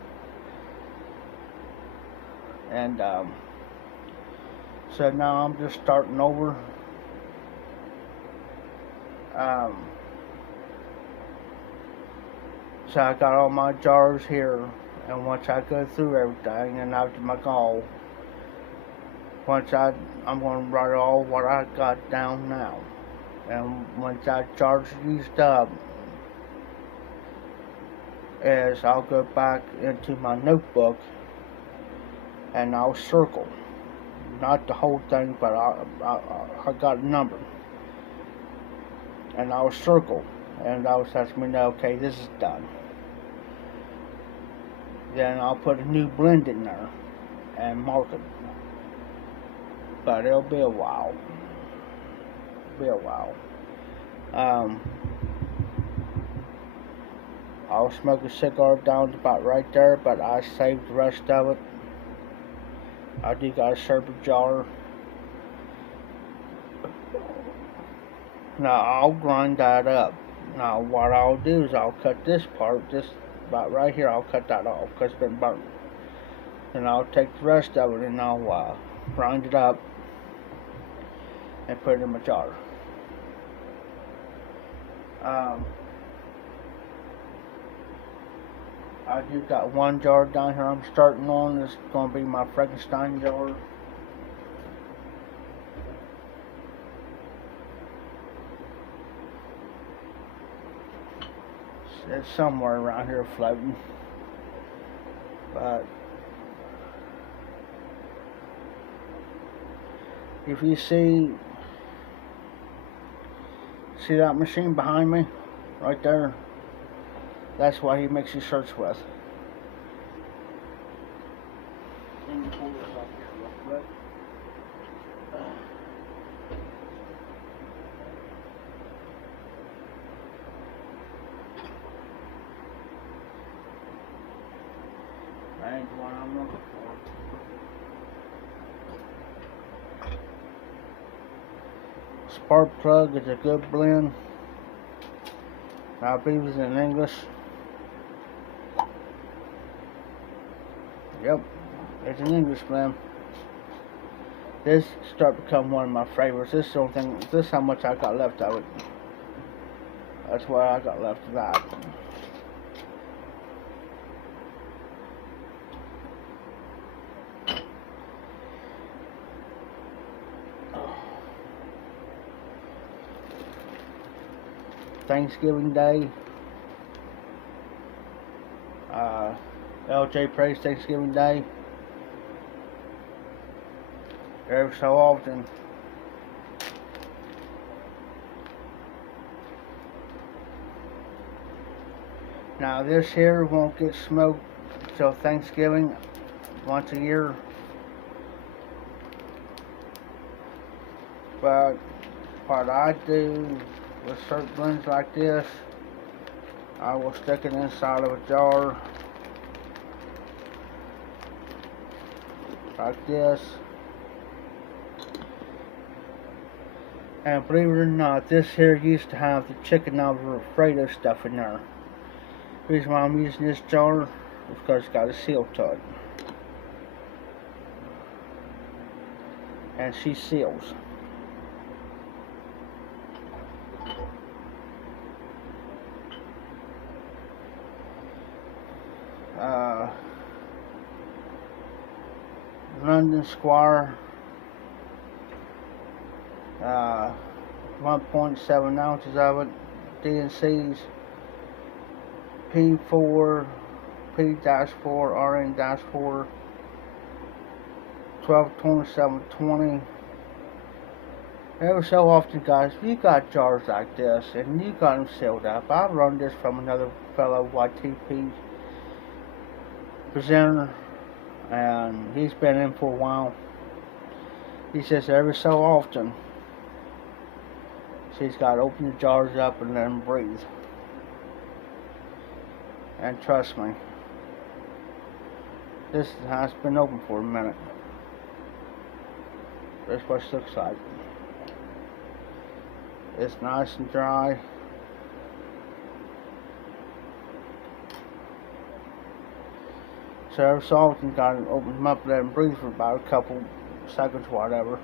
And so now I'm just starting over. So I got all my jars here, and once I go through everything and after my goal, I'm going to write all what I got down now. And once that jar's used up, I'll go back into my notebook and I'll circle. Not the whole thing, but I got a number. And I'll circle. And that'll let me know, okay, this is done. Then I'll put a new blend in there and mark it. But it'll be a while. I'll smoke a cigar down to about right there, but I saved the rest of it. I do got a serpent jar. Now I'll grind that up. Now what I'll do is I'll cut this part, this about right here, I'll cut that off because it's been burnt. And I'll take the rest of it and I'll grind it up and put it in my jar. I do got one jar down here I'm starting on. It's going to be my Frankenstein jar. It's somewhere around here floating. But if you see that machine behind me right there, that's what he makes his shirts with. Let me pull this up here real quick. That ain't the one I'm looking for. Spark plug is a good blend. I believe it's in English. Yep, it's an English blend. This start to become one of my favorites. This is the only thing. This is how much I got left of it. That's what I got left of that. Thanksgiving Day. LJ prays Thanksgiving Day. Every so often. Now this here won't get smoked till Thanksgiving, once a year. But what I do with certain blends like this, I will stick it inside of a jar like this, and believe it or not, this here used to have the chicken Alfredo stuff in there. The reason why I'm using this jar is because it's got a seal to it, and she seals. London Square, 1.7 ounces of it, DNC's P4, P-4, RN-4, 122720. Every so often, guys, if you got jars like this and you got them sealed up, I run this from another fellow YTP presenter, and he's been in for a while. He says every so often she's got to open the jars up and let them breathe. And trust me, this has been open for a minute. That's what it looks like. It's nice and dry. So every so often, gotta open them up, let them breathe for about a couple seconds, whatever.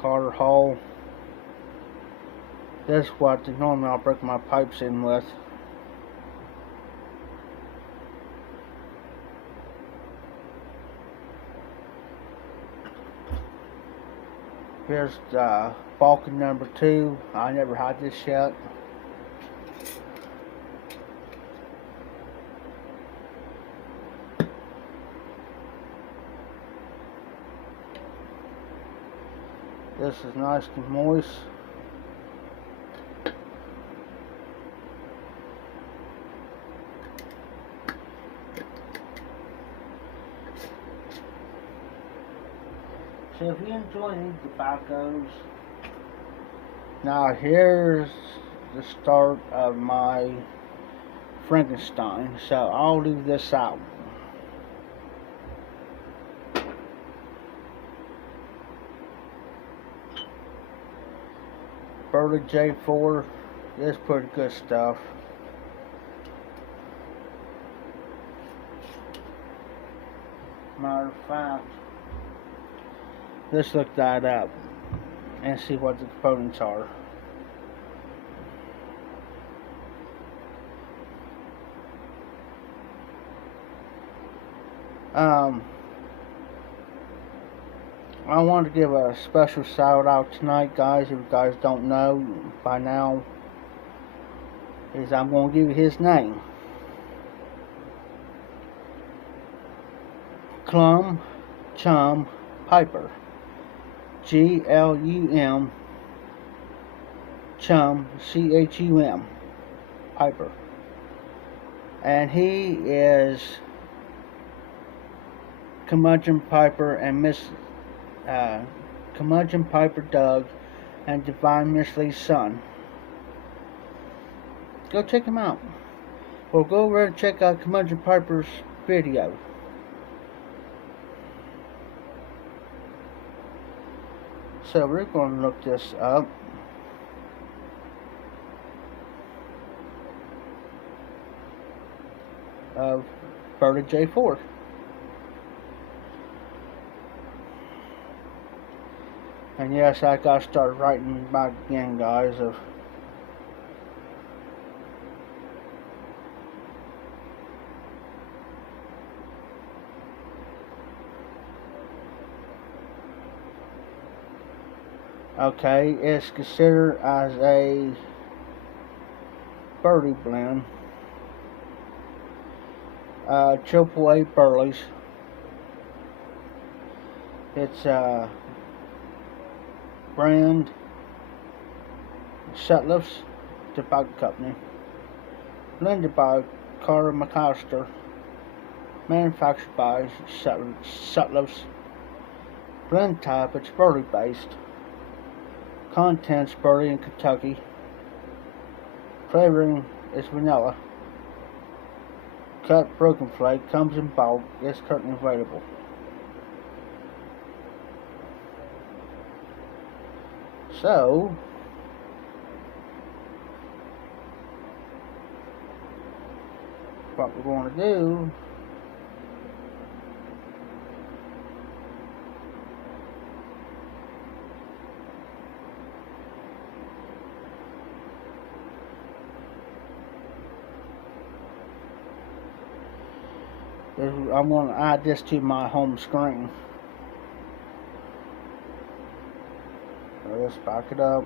Carter hole. This is what normally I'll break my pipes in with. Here's Balkan number 2. I never had this yet. This is nice and moist. So if you enjoy these tobaccos, now here's the start of my Frankenstein. So I'll leave this out. Burley J4, this is pretty good stuff. Matter of fact, let's look that up and see what the components are. I want to give a special shout out tonight, guys. If you guys don't know by now, is I'm going to give you his name. Glum Chum Piper. Glum Chum Chum Piper. And he is Curmudgeon Piper and Miss Curmudgeon Piper Doug and Divine Miss Lee's son. Go check him out. Or go over and check out Curmudgeon Piper's video. So we're going to look this up. Of Burley J4. And yes, I got to start writing back again, guys, of okay, it's considered as a Burley blend. AAA Burleys. It's brand Sutliff's Tobacco Company. Blended by Carter McAllister. Manufactured by Sutliff's. Blend type, it's Burley based. Contents, Burley in Kentucky. Flavoring is vanilla. Cut broken flake, comes in bulk, is currently available. So, what we're going to do is I'm going to add this to my home screen. Let's back it up.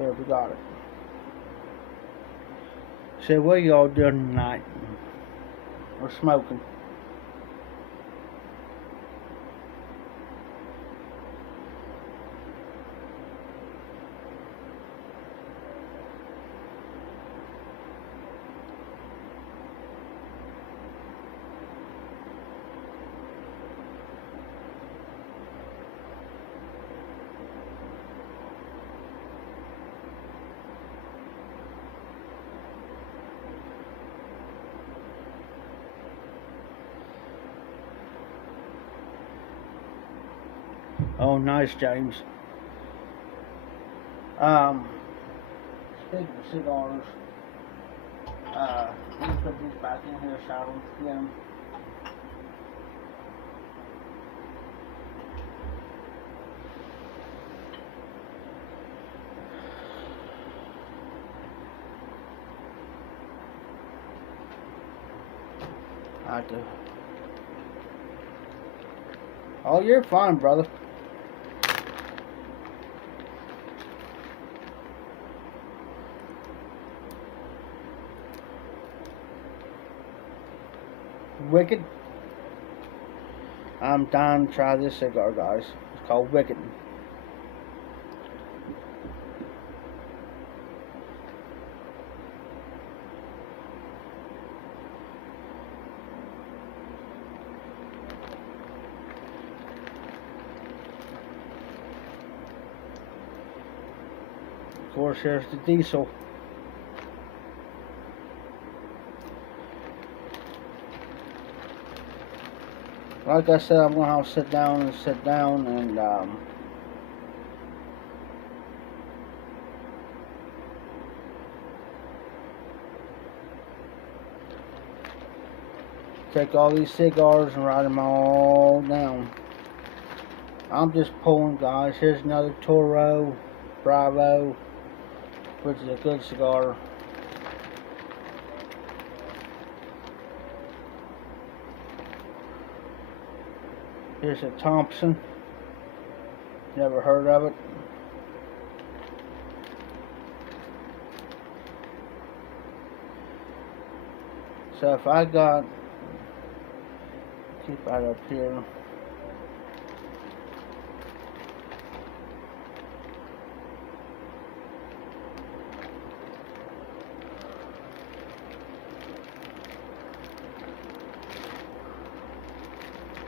Here, we got it. Say, what y'all doing tonight? We're smoking. Oh, nice, James. Speaking of cigars, let me put these back in here so I don't forget them. I do. Oh, you're fine, brother. Wicked. I'm dying to try this cigar, guys. It's called Wicked. Of course, here's the diesel. Like I said, I'm gonna have to sit down and take all these cigars and write them all down. I'm just pulling, guys. Here's another Toro Bravo, which is a good cigar. Here's a Thompson. Never heard of it. So if I got, keep that up here.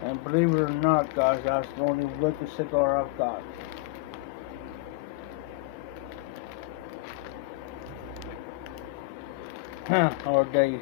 And believe it or not, guys, that's the only wicked cigar I've got. All day.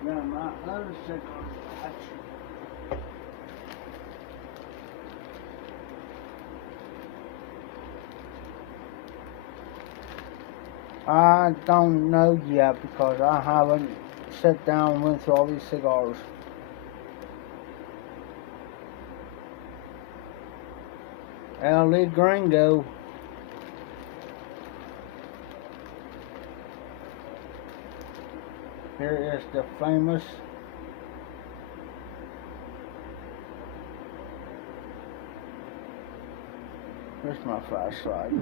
Now my other cigar batch. I don't know yet because I haven't sat down and went through all these cigars. LA Gringo. Here is the famous here's my flashlight.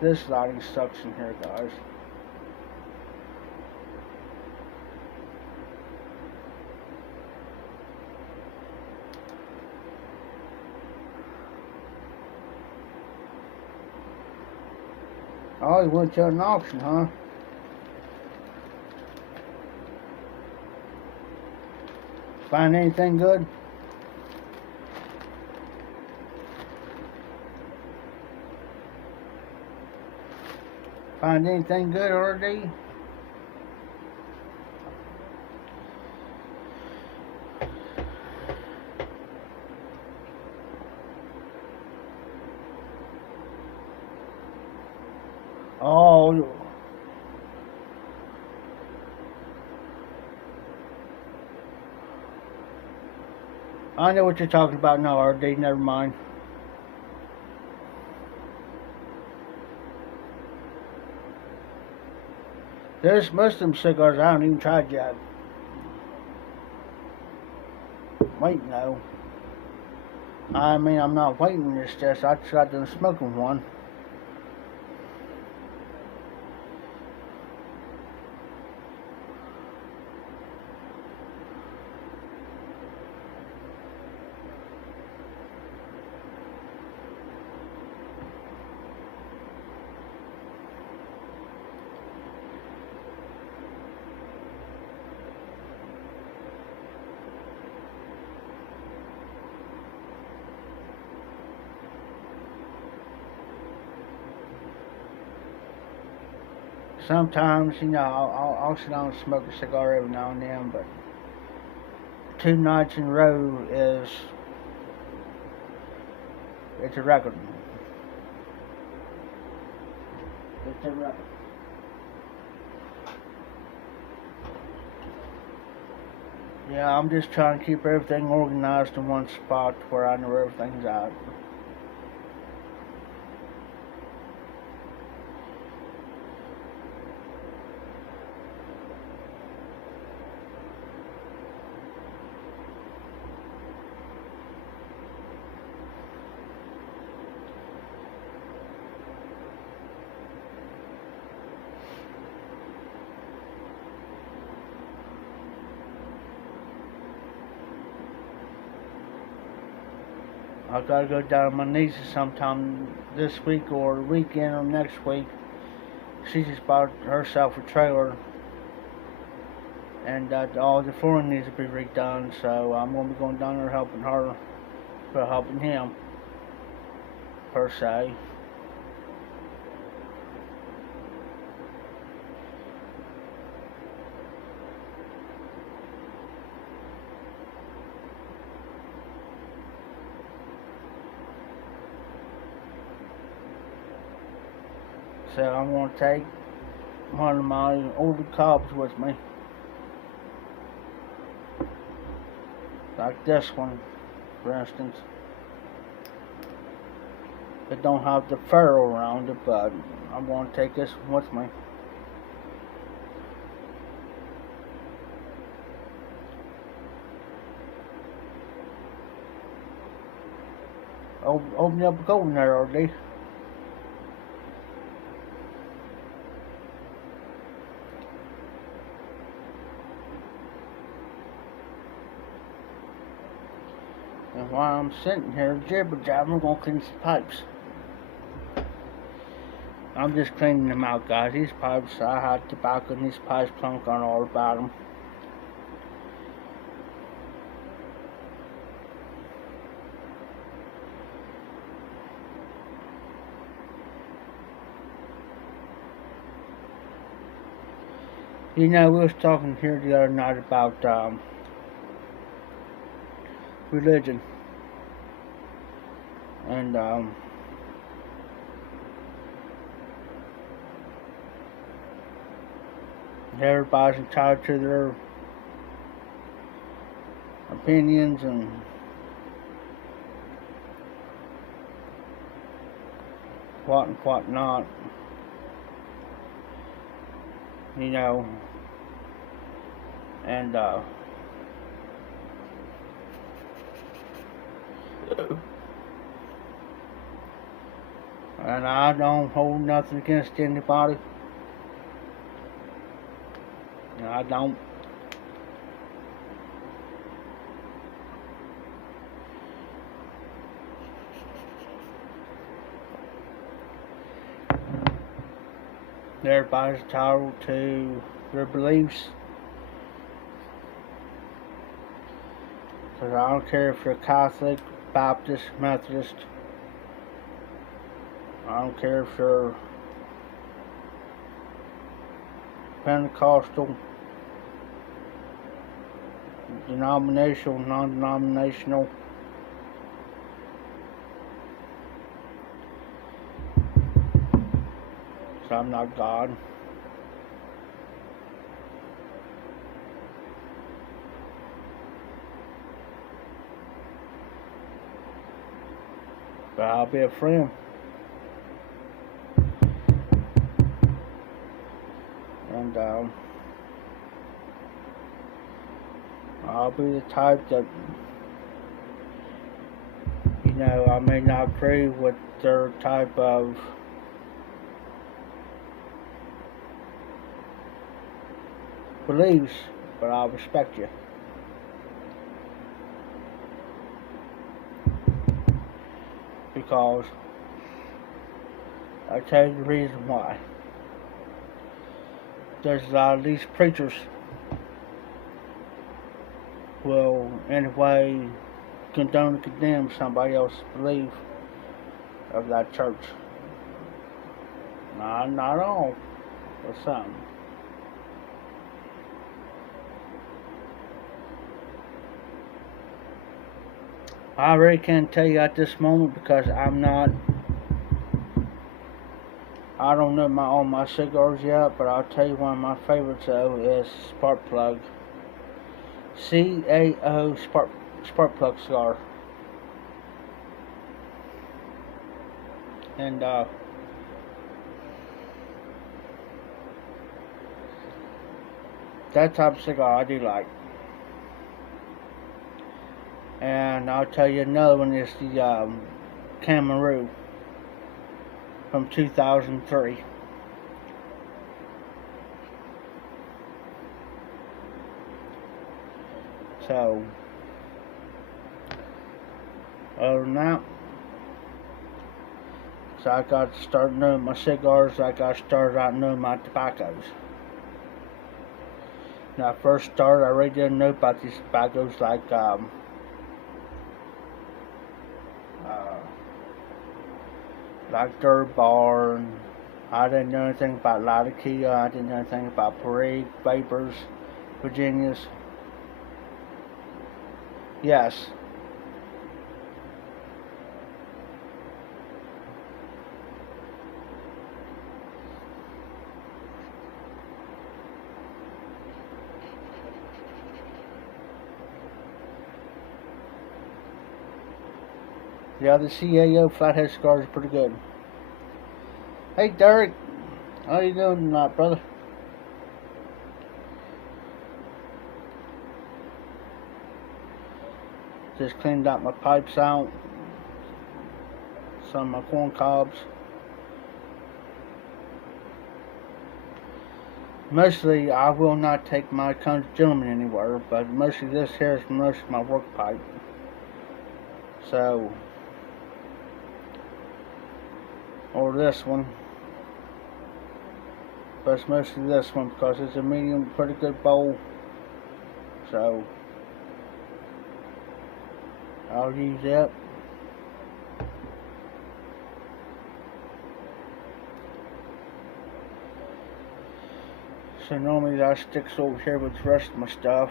This lighting sucks in here, guys. Oh, you went to an auction, huh? Find anything good? Find anything good, RD? Oh, I know what you're talking about now, RD. Never mind. There's most of them cigars I haven't even tried yet. Wait, no. I mean, I'm not waiting. It's just I just got done smoking one. Sometimes, you know, I'll sit down and smoke a cigar every now and then, but 2 nights in a row it's a record. It's a record. Yeah, I'm just trying to keep everything organized in one spot where I know everything's at. I gotta go down to my niece's sometime this week or weekend or next week. She just bought herself a trailer, and all the flooring needs to be redone. So I'm gonna be going down there helping her, but helping him per se. So I'm going to take one of my older cobs with me. Like this one, for instance. It don't have the ferrule around it, but I'm going to take this one with me. Open up a golden there, RD. And while I'm sitting here jibber jabbering, I'm going to clean some pipes. I'm just cleaning them out, guys. These pipes, I had tobacco in these pipes plunk on all about them. You know, we was talking here the other night about religion, and everybody's entitled to their opinions and what and what not, you know, and and I don't hold nothing against anybody. I don't. Everybody's entitled to their beliefs. Because I don't care if you're Catholic, Baptist, Methodist. I don't care if you're Pentecostal, denominational, non-denominational. So I'm not God. But I'll be a friend. And I'll be the type that, you know, I may not agree with their type of beliefs, but I'll respect you. Because I'll tell you the reason why. There's a lot of these preachers will, in a way, condone and condemn somebody else's belief of that church. Not all, but some. I really can't tell you at this moment because I don't know all my cigars yet, but I'll tell you one of my favorites though is Spark Plug. CAO Spark Plug cigar. And that type of cigar I do like. And I'll tell you another one is the Camaroo from 2003. So, other than that, so I got to start knowing my cigars. I got to start out knowing my tobaccos. When I first started, I really didn't know about these tobaccos like Durbar, and I didn't know anything about Latakia. I didn't know anything about Perique, Vapors, Virginias. Yes. Yeah, the CAO flathead cigars are pretty good. Hey Derek, how you doing tonight, brother? Just cleaned out my pipes out, some of my corn cobs. Mostly, I will not take my country gentleman anywhere, but mostly this here is most of my work pipe. So, or this one, but it's mostly this one because it's a medium, pretty good bowl. So, I'll use that. So normally that sticks over here with the rest of my stuff.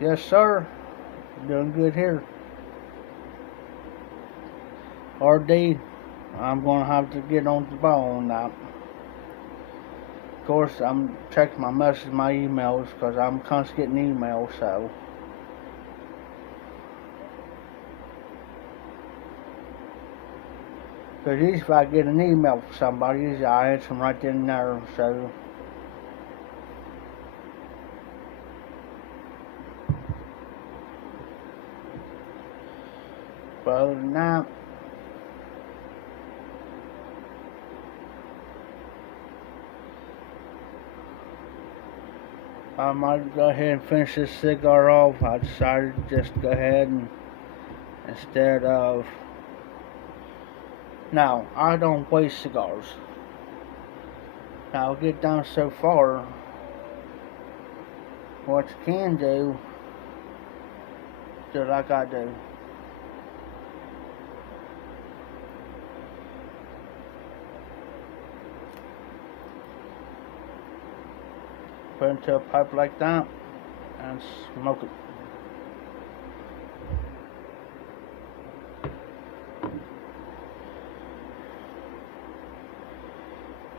Yes, sir. Doing good here. RD, I'm going to have to get on the ball on that. Of course, I'm checking my messages, my emails, because I'm constantly getting emails, so. Because usually if I get an email from somebody, usually I answer them right then and there, so. But other than that, I might go ahead and finish this cigar off. I decided to just go ahead and instead of. Now, I don't waste cigars. Now, I'll get down so far. What you can do, do like I do. Put it into a pipe like that and smoke it.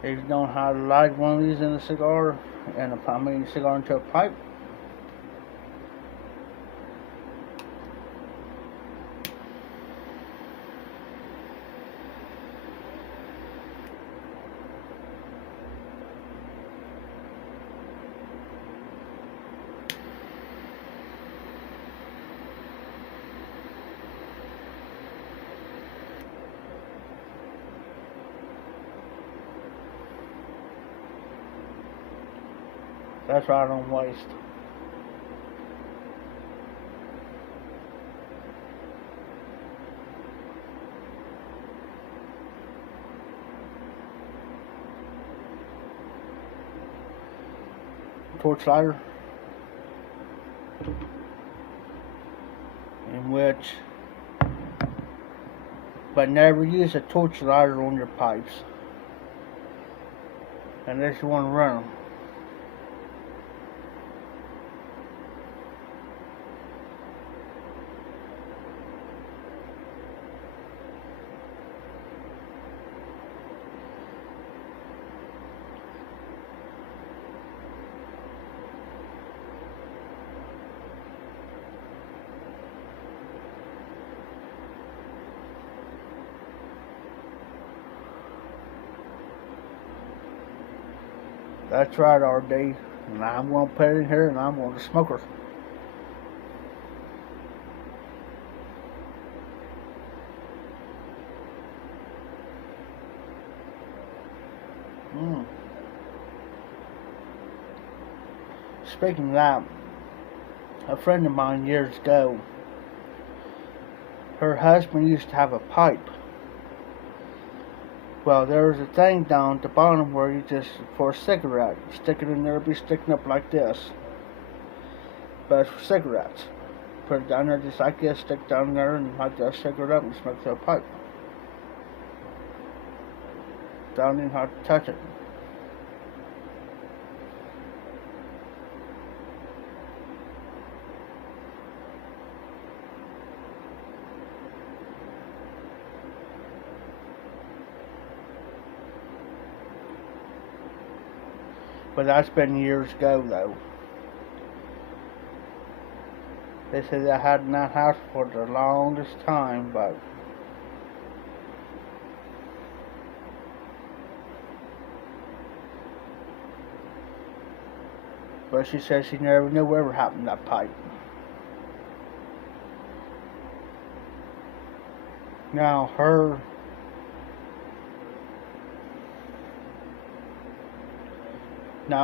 He's known how to light one of these in a cigar, and cigar into a pipe. That's right, I don't waste. Torch lighter, in which, but never use a torch lighter on your pipes unless you want to run them. That's right, RD. And I'm going to put it in here and I'm going to smoke her. Speaking of that, a friend of mine years ago, her husband used to have a pipe. Well, there was a thing down at the bottom where you just, for a cigarette, you stick it in there, it'd be sticking up like this. But it's for cigarettes. Put it down there just like this, stick down there and light that cigarette up and smoke that pipe. Don't even have to touch it. But that's been years ago, though. They said I had in that house for the longest time, but she said she never knew whatever happened to that pipe. Now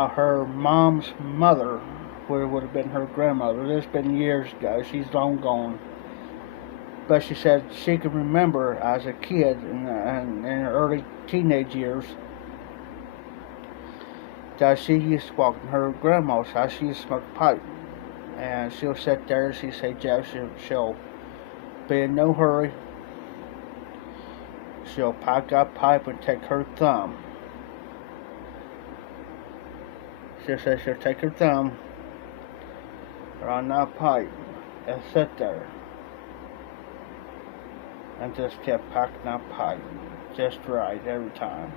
her mom's mother, would have been her grandmother. This has been years ago. She's long gone. But she said she could remember as a kid in her early teenage years that she used to walk in her grandma's house. She used to smoke a pipe. And she'll sit there, she say, Jeff, she'll be in no hurry. She'll pack up pipe and take her thumb. She says she'll take her thumb around that pipe and sit there and just kept packing that pipe just right every time.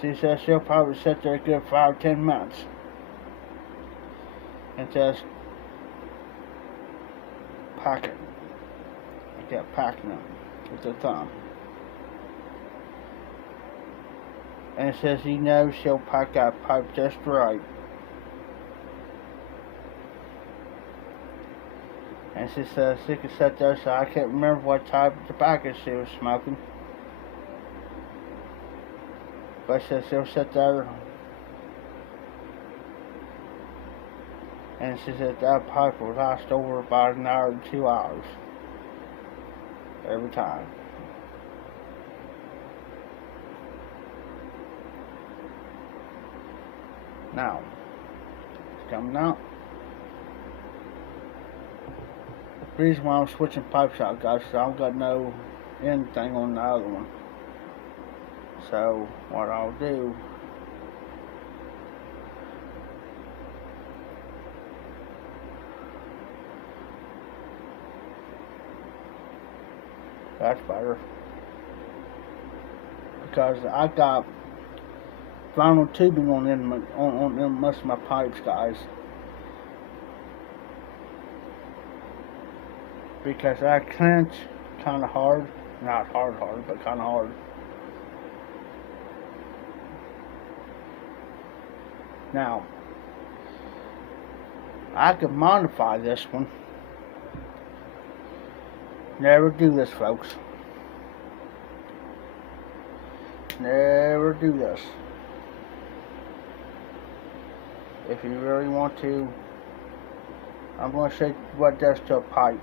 She says she'll probably sit there a good 5 or 10 minutes and just pack it. I kept packing it with her thumb. And it says he knows she'll pack that pipe just right. And she says she could sit there, so I can't remember what type of tobacco she was smoking. But she says she'll sit there. And she said that pipe will last over about an hour to 2 hours. Every time. Now, it's coming out. The reason why I'm switching pipes out, guys, is I don't got no anything on the other one. So, what I'll do, that's better. because I got vinyl tubing on most of my pipes, guys. Because I clench kind of hard, not hard, but kind of hard. Now, I could modify this one. Never do this, folks. Never do this. If you really want to, I'm going to show you what it does to a pipe.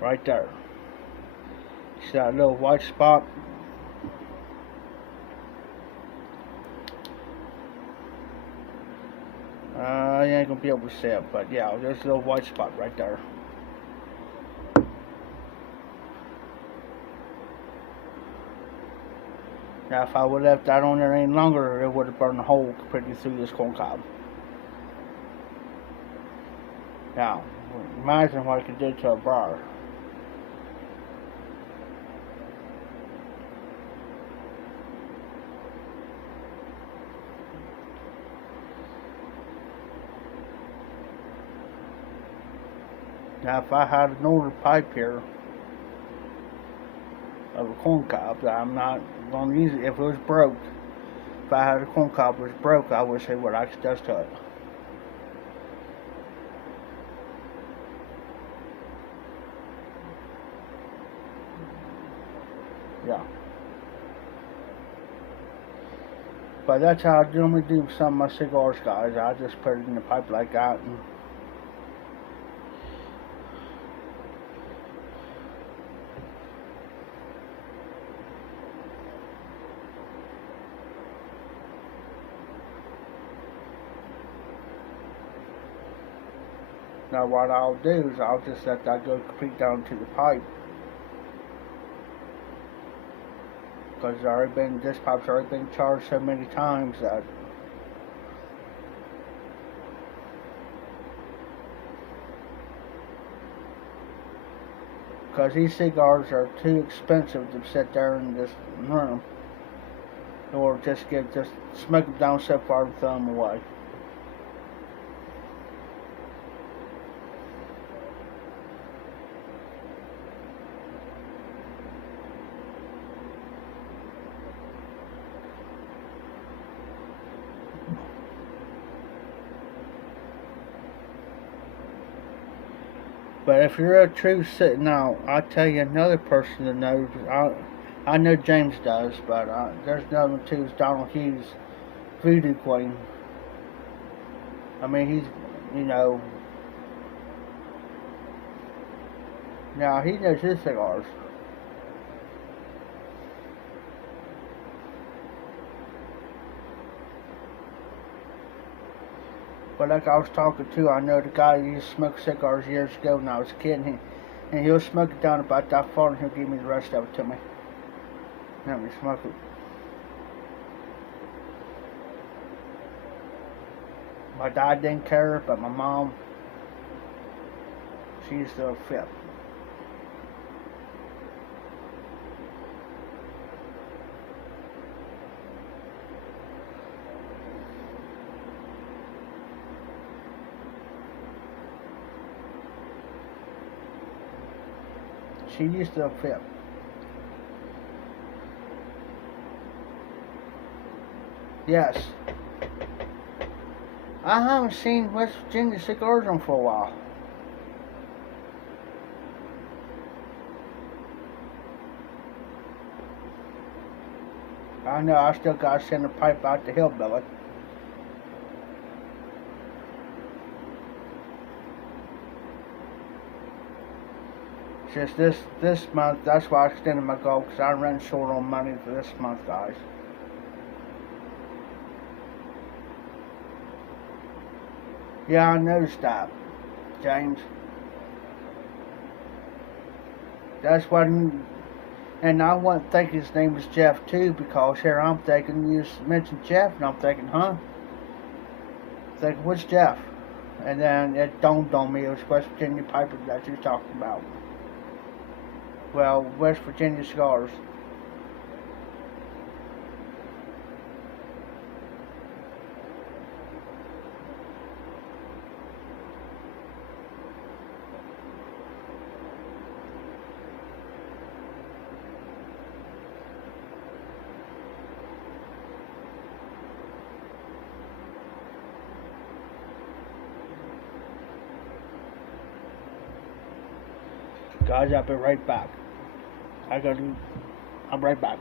Right there. See that little white spot? You ain't gonna be able to see it, but yeah, there's a little white spot right there. Now, if I would have left that on there any longer, it would have burned a hole completely through this corn cob. Now, imagine what it could do to a briar. Now, if I had an older pipe here of a corn cob that I'm not going to use it, if it was broke, if I had a corn cob that was broke, I would say what I could does to it. Yeah. But that's how I normally do some of my cigars, guys. I just put it in the pipe like that. And now what I'll do is I'll just let that go complete down to the pipe. Because this pipe's already been charged so many times that because these cigars are too expensive to sit there and just run them, or just smoke them down so far and throw them away. But if you're a true sitting out, I'll tell you another person that knows. I know James does, but there's another one too, is Donald Hughes, Voodoo Queen. I mean, he's, now he knows his cigars. But like I was talking to, I know the guy who used to smoke cigars years ago when I was a kid, and he'll smoke it down about that far, and he'll give me the rest of it to me. Let me smoke it. My dad didn't care, but my mom, she used to fit. She used to fit. Yes. I haven't seen West Virginia cigars on for a while. I know I still gotta send a pipe out to Hillbilly. Just this month, that's why I extended my goal, because I ran short on money for this month, guys. Yeah, I noticed that, James. That's what, and I wasn't thinking his name was Jeff too, because here I'm thinking you mentioned Jeff, and I'm thinking, huh? Thinking, what's Jeff? And then it dawned on me it was West Virginia pipers that you was talking about. Well, West Virginia cigars. Guys, I'll be right back. I'm right back.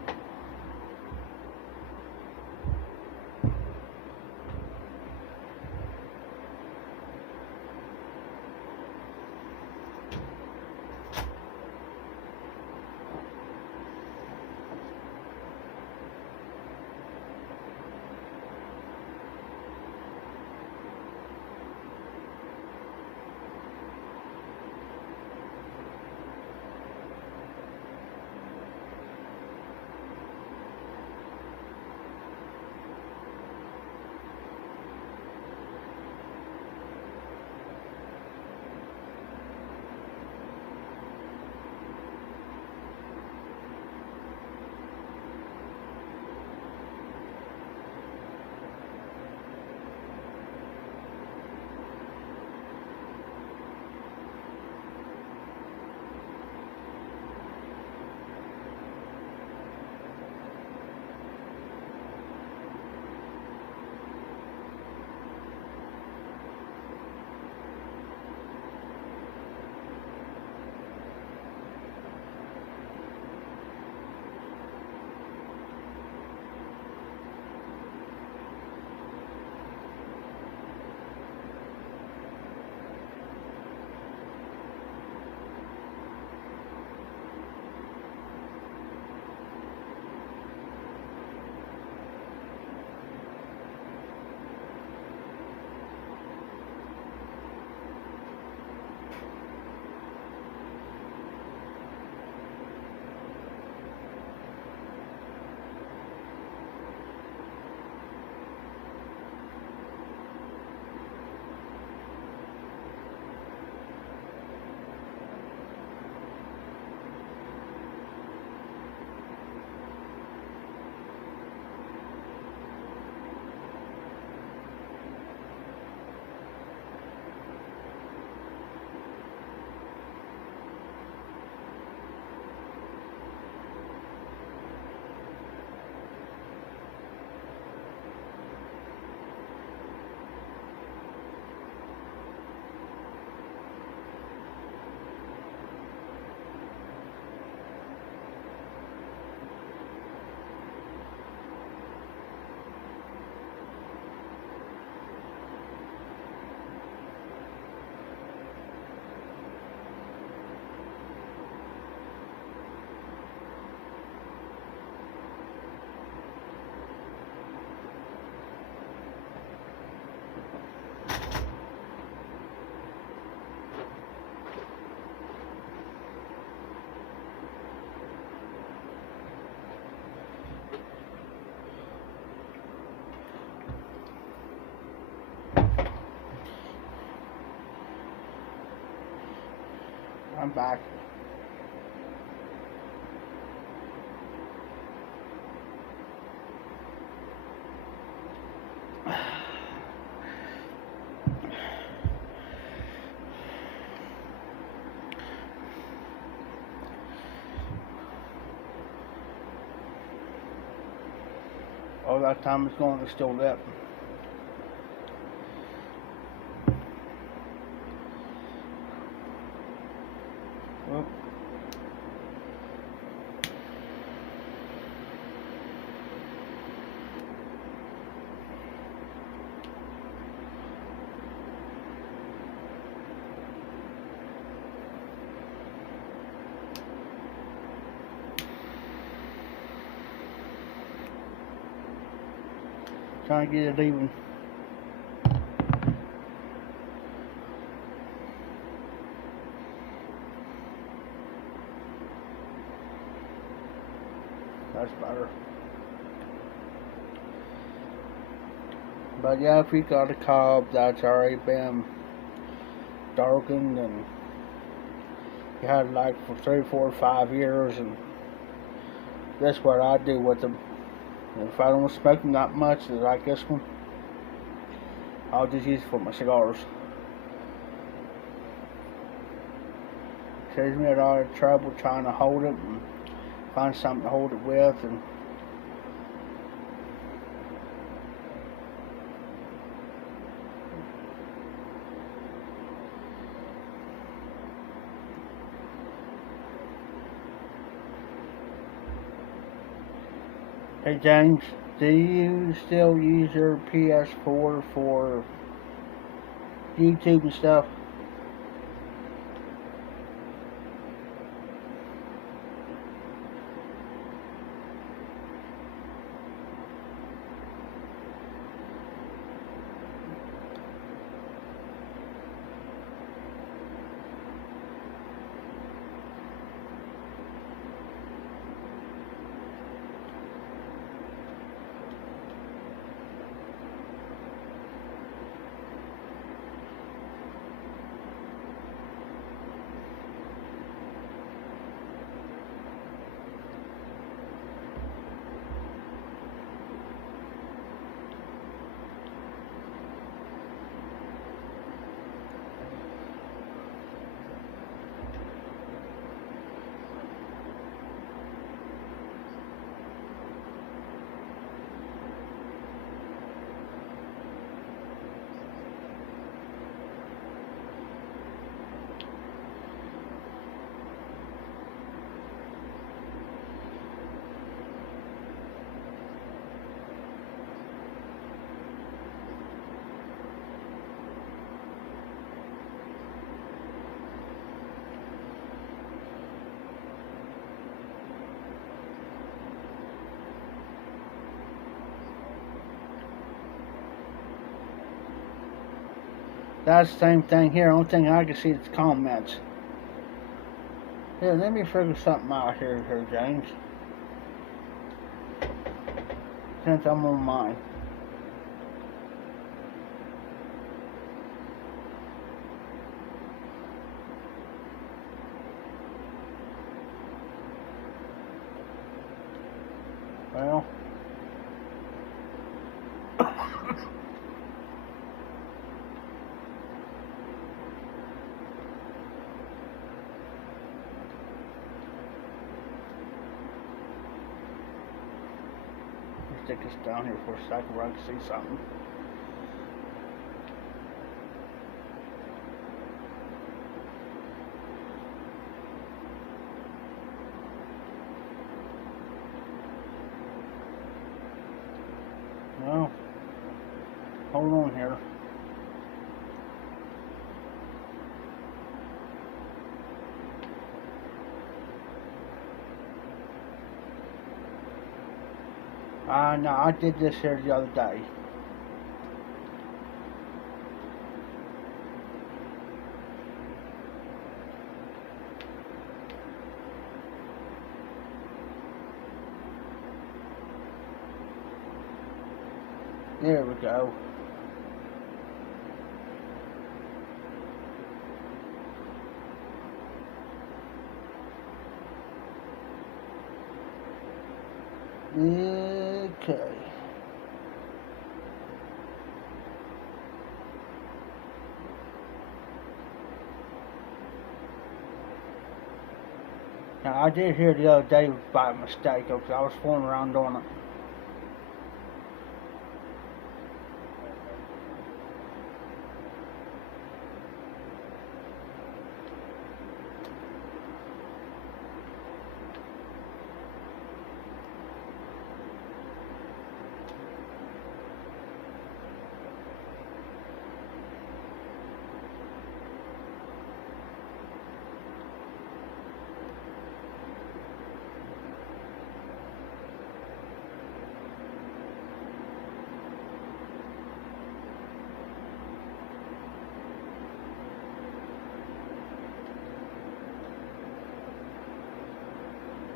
I'm back. All that time is gone, it's still lit. Well, trying to get it even. That's better. But yeah, if you got a cob that's already been darkened, and you had like for 3, 4, 5 years, and that's what I do with them. If I don't smoke them that much, like this one, I'll just use it for my cigars. Saves me a lot of trouble trying to hold it and find something to hold it with. And hey James, do you still use your PS4 for YouTube and stuff? That's the same thing here. Only thing I can see is comments. Yeah, let me figure something out here, James. Since I'm on mine. Well. Stick this down here for a second where I can see something. Well, hold on here. No, I did this here the other day. There we go. Okay. Now I did hear the other day by mistake because I was fooling around on it.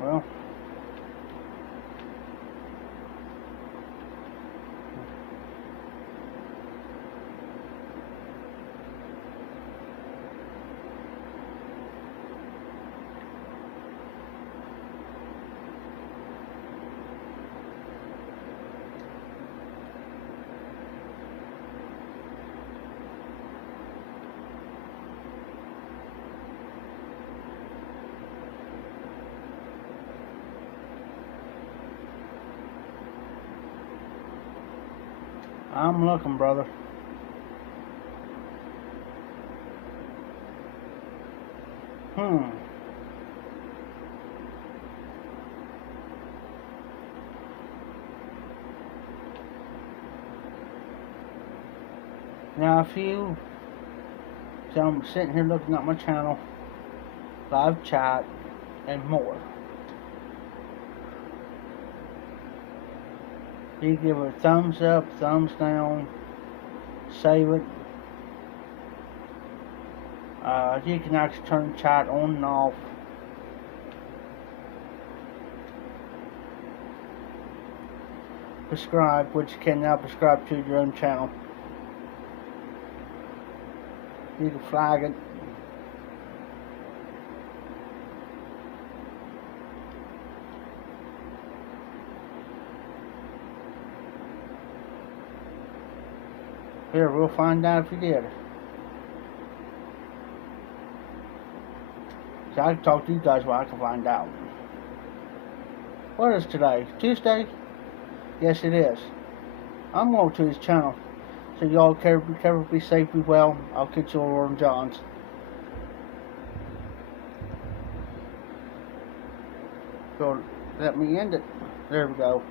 Well, I'm looking, brother. Now, so I'm sitting here looking at my channel, live chat, and more. You give it a thumbs up, thumbs down, save it. You can actually turn chat on and off. Subscribe, which you can now subscribe to your own channel. You can flag it. Here, we'll find out if you did. So I can talk to you guys while I can find out. What is today? Tuesday? Yes, it is. I'm going to his channel. So y'all be careful, be safe, be well. I'll catch you over on John's. So let me end it. There we go.